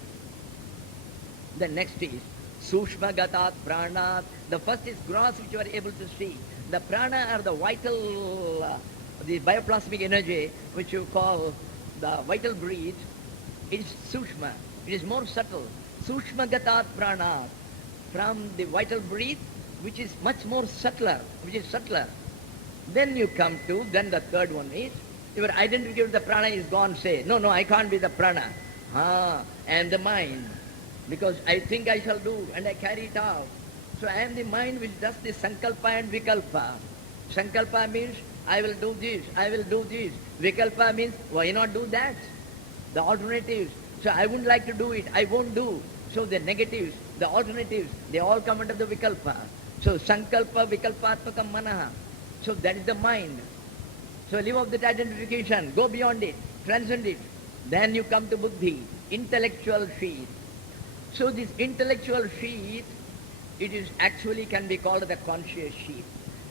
The next is Sushma Gatat Pranat. The first is gross, which you are able to see. The prana are the vital, the bioplasmic energy, which you call the vital breath. It is Sushma. It is more subtle. Sushma Gatat Pranat. From the vital breath, which is much more subtler, Then you come to, then the third one is, your identification with the prana is gone, say, no, I can't be the prana. And the mind. Because I think I shall do, and I carry it out. So I am the mind which does the sankalpa and vikalpa. Sankalpa means, I will do this, I will do this. Vikalpa means, why not do that? The alternatives. So I wouldn't like to do it, I won't do. So the negatives, the alternatives, they all come under the vikalpa. So sankalpa, vikalpatmakam manaha. So that is the mind. So leave off that identification, go beyond it, transcend it. Then you come to buddhi, intellectual sheath. So this intellectual sheath, it is actually can be called the conscious sheath.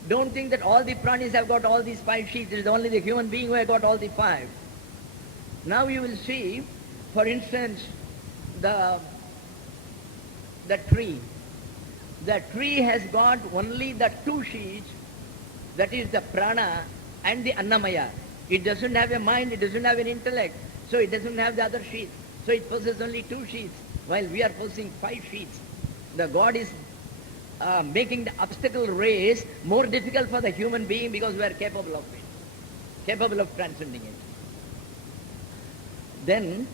Don't think that all the pranis have got all these 5 sheaths. It is only the human being who has got all the 5. Now you will see, for instance, the tree. The tree has got only the 2 sheaths, that is the prana and the annamaya. It doesn't have a mind, it doesn't have an intellect, so it doesn't have the other sheath. So it possesses only 2 sheaths, while we are possessing 5 sheaths. The God is making the obstacle race more difficult for the human being because we are capable of it, capable of transcending it. Then,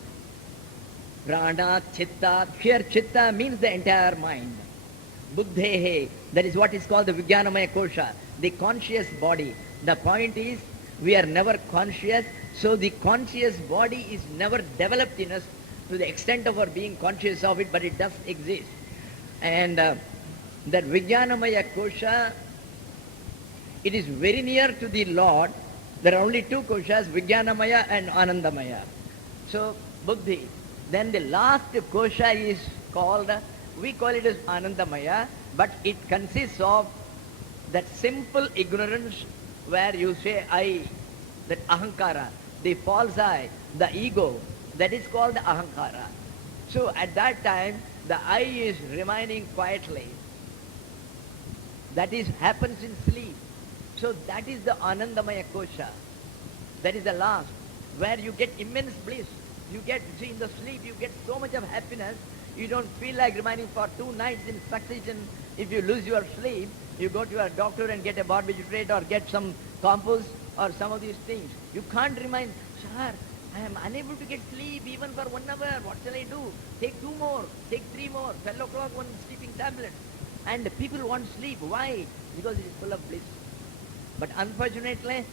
prana, chitta. Here chitta means the entire mind. Buddhehe, that is what is called the Vijnanamaya Kosha, the conscious body. The point is, we are never conscious, so the conscious body is never developed in us to the extent of our being conscious of it, but it does exist. And that Vijnanamaya Kosha, it is very near to the Lord. There are only 2 koshas, Vijnanamaya and Anandamaya. So, Buddhi. Then the last kosha is called, we call it as Anandamaya, but it consists of that simple ignorance where you say I, that ahankara, the false I, the ego, that is called ahankara. So at that time, the I is remaining quietly. That is happens in sleep. So that is the Anandamaya Kosha. That is the last, where you get immense bliss. You get, see, in the sleep, you get so much of happiness, you don't feel like remaining for 2 nights in succession. If you lose your sleep, you go to your doctor and get a barbiturate or get some compost or some of these things. You can't remain, sir, I am unable to get sleep even for 1 hour. What shall I do? Take 2 more, take 3 more, 12 o'clock, 1 sleeping tablet. And people want sleep. Why? Because it is full of bliss. But unfortunately,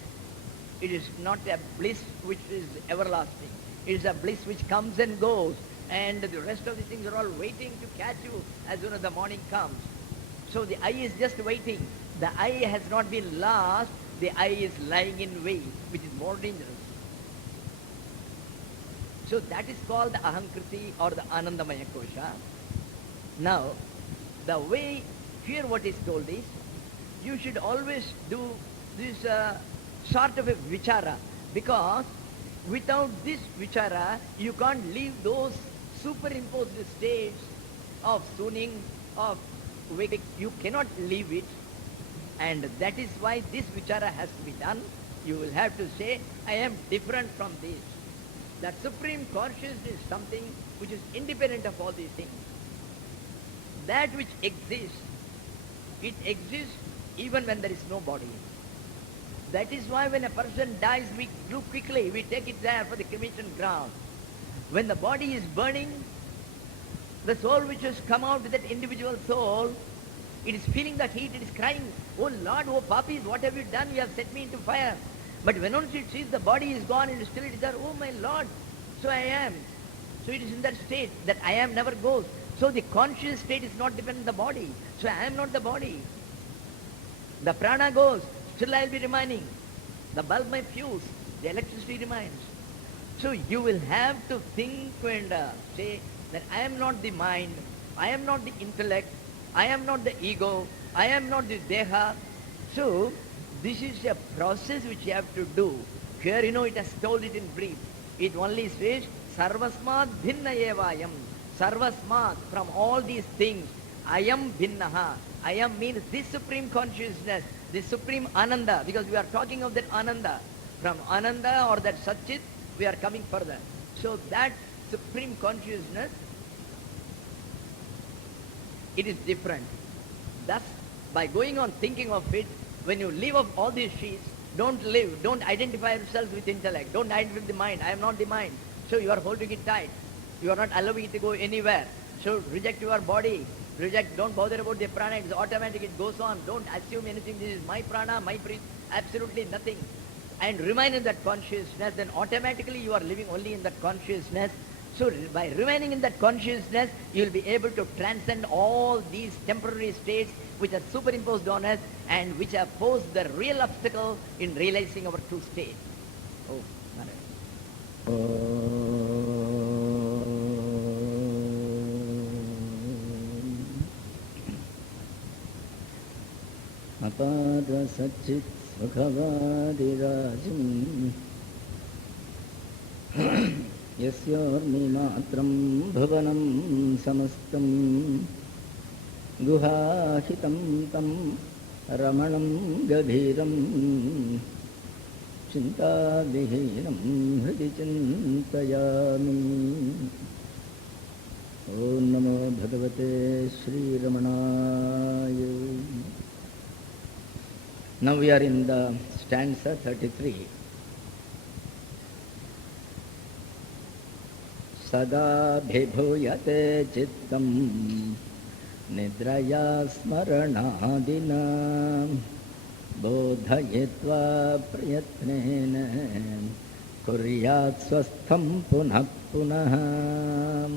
it is not a bliss which is everlasting. It is a bliss which comes and goes, and the rest of the things are all waiting to catch you as soon as the morning comes. So the I is just waiting. The I has not been lost. The I is lying in wait, which is more dangerous. So that is called the Ahankriti or the Anandamaya Kosha. Now, the way here what is told is, you should always do this sort of a vichara, because Without this vichara, you can't leave those superimposed states of swooning, of waking. You cannot leave it. And that is why this vichara has to be done. You will have to say, I am different from this. That supreme consciousness is something which is independent of all these things. That which exists, it exists even when there is no body. That is why when a person dies, we do quickly, we take it there for the cremation ground. When the body is burning, the soul which has come out with that individual soul, it is feeling that heat, it is crying, oh Lord, oh Papis, what have you done? You have set me into fire. But when once it sees the body is gone and still it is there, oh my Lord, so I am. So it is in that state that I am never goes. So the conscious state is not dependent on the body. So I am not the body. The prana goes, still I will be remaining. The bulb may fuse, the electricity remains. So you will have to think and say that I am not the mind, I am not the intellect, I am not the ego, I am not the deha. So this is a process which you have to do. Here it has told it in brief. It only says, Sarvasmat bhinna evayam. Sarvasmat, from all these things, I am bhinnaha. I am means this supreme consciousness, this supreme ananda, because we are talking of that ananda. From ananda or that satchit, we are coming further. So that supreme consciousness, it is different. Thus, by going on thinking of it, when you leave off all these sheets, don't identify yourself with intellect, don't identify with the mind. I am not the mind. So you are holding it tight. You are not allowing it to go anywhere. So reject your body. Don't bother about the prana. It's automatic, it goes on. Don't assume anything. This is my prana, my breath. Absolutely nothing. And remain in that consciousness, then automatically you are living only in that consciousness. So by remaining in that consciousness, you will be able to transcend all these temporary states which are superimposed on us and which have posed the real obstacle in realizing our true state. Oh, Apada Satchit Sukhavadirajan Yasyormi Matram Bhavanam Samastam Guhahitam Tam Ramanam Gabhiram Chinta Vihinam Hridi Chintayami. Om Namo Bhagavate Sri Ramanaya. Now we are in the stanza 33. Sada bhibhuyate chittam nidraya smaranadina bodhayetva prayatnena kuryat swastham punah punah.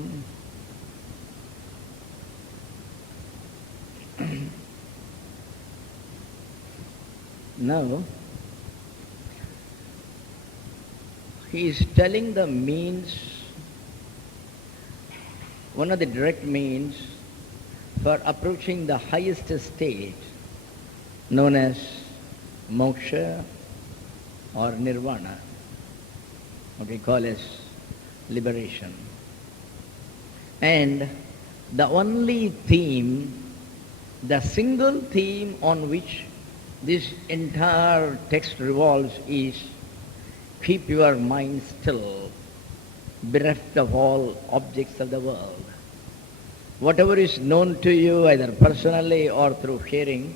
Now, he is telling the means, one of the direct means for approaching the highest state known as moksha or nirvana, what we call as liberation. And the only theme, the single theme on which this entire text revolves is keep your mind still, bereft of all objects of the world. Whatever is known to you, either personally or through hearing,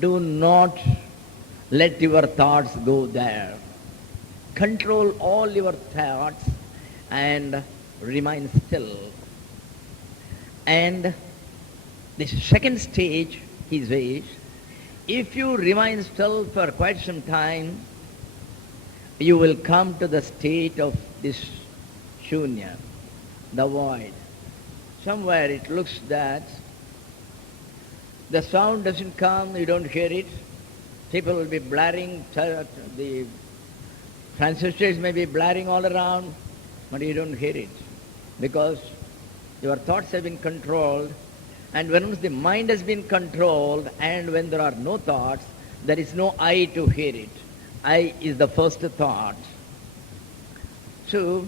do not let your thoughts go there. Control all your thoughts and remain still. And the second stage, he says, if you remain still for quite some time, you will come to the state of this shunya, the void. Somewhere it looks that the sound doesn't come, you don't hear it. People will be blaring, the transistors may be blaring all around, but you don't hear it because your thoughts have been controlled. And when the mind has been controlled and when there are no thoughts, there is no I to hear it. I is the first thought. to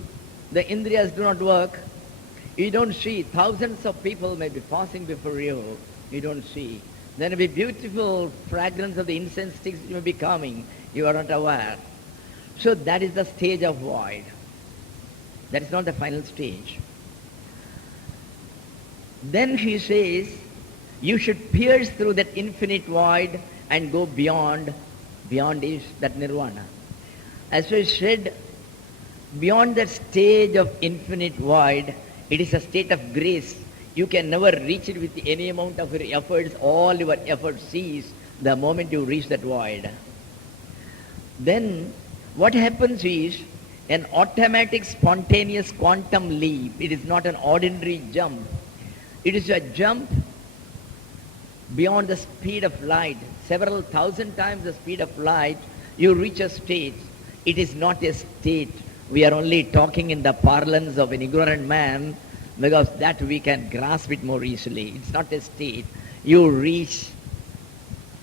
the indriyas do not work, you don't see. Thousands of people may be passing before you. You don't see. There may be beautiful fragrance of the incense sticks may be coming. You are not aware. So that is the stage of void. That is not the final stage. Then he says, you should pierce through that infinite void and go beyond. Beyond is that nirvana. As I said, beyond that stage of infinite void, it is a state of grace. You can never reach it with any amount of your efforts. All your efforts cease the moment you reach that void. Then what happens is an automatic, spontaneous quantum leap. It is not an ordinary jump. It is a jump beyond the speed of light. Several thousand times the speed of light, you reach a state. It is not a state. We are only talking in the parlance of an ignorant man because that we can grasp it more easily. It's not a state. You reach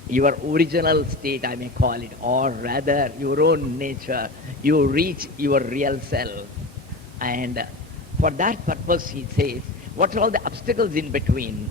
your original state, I may call it, or rather your own nature. You reach your real self. And for that purpose, he says, what are all the obstacles in between?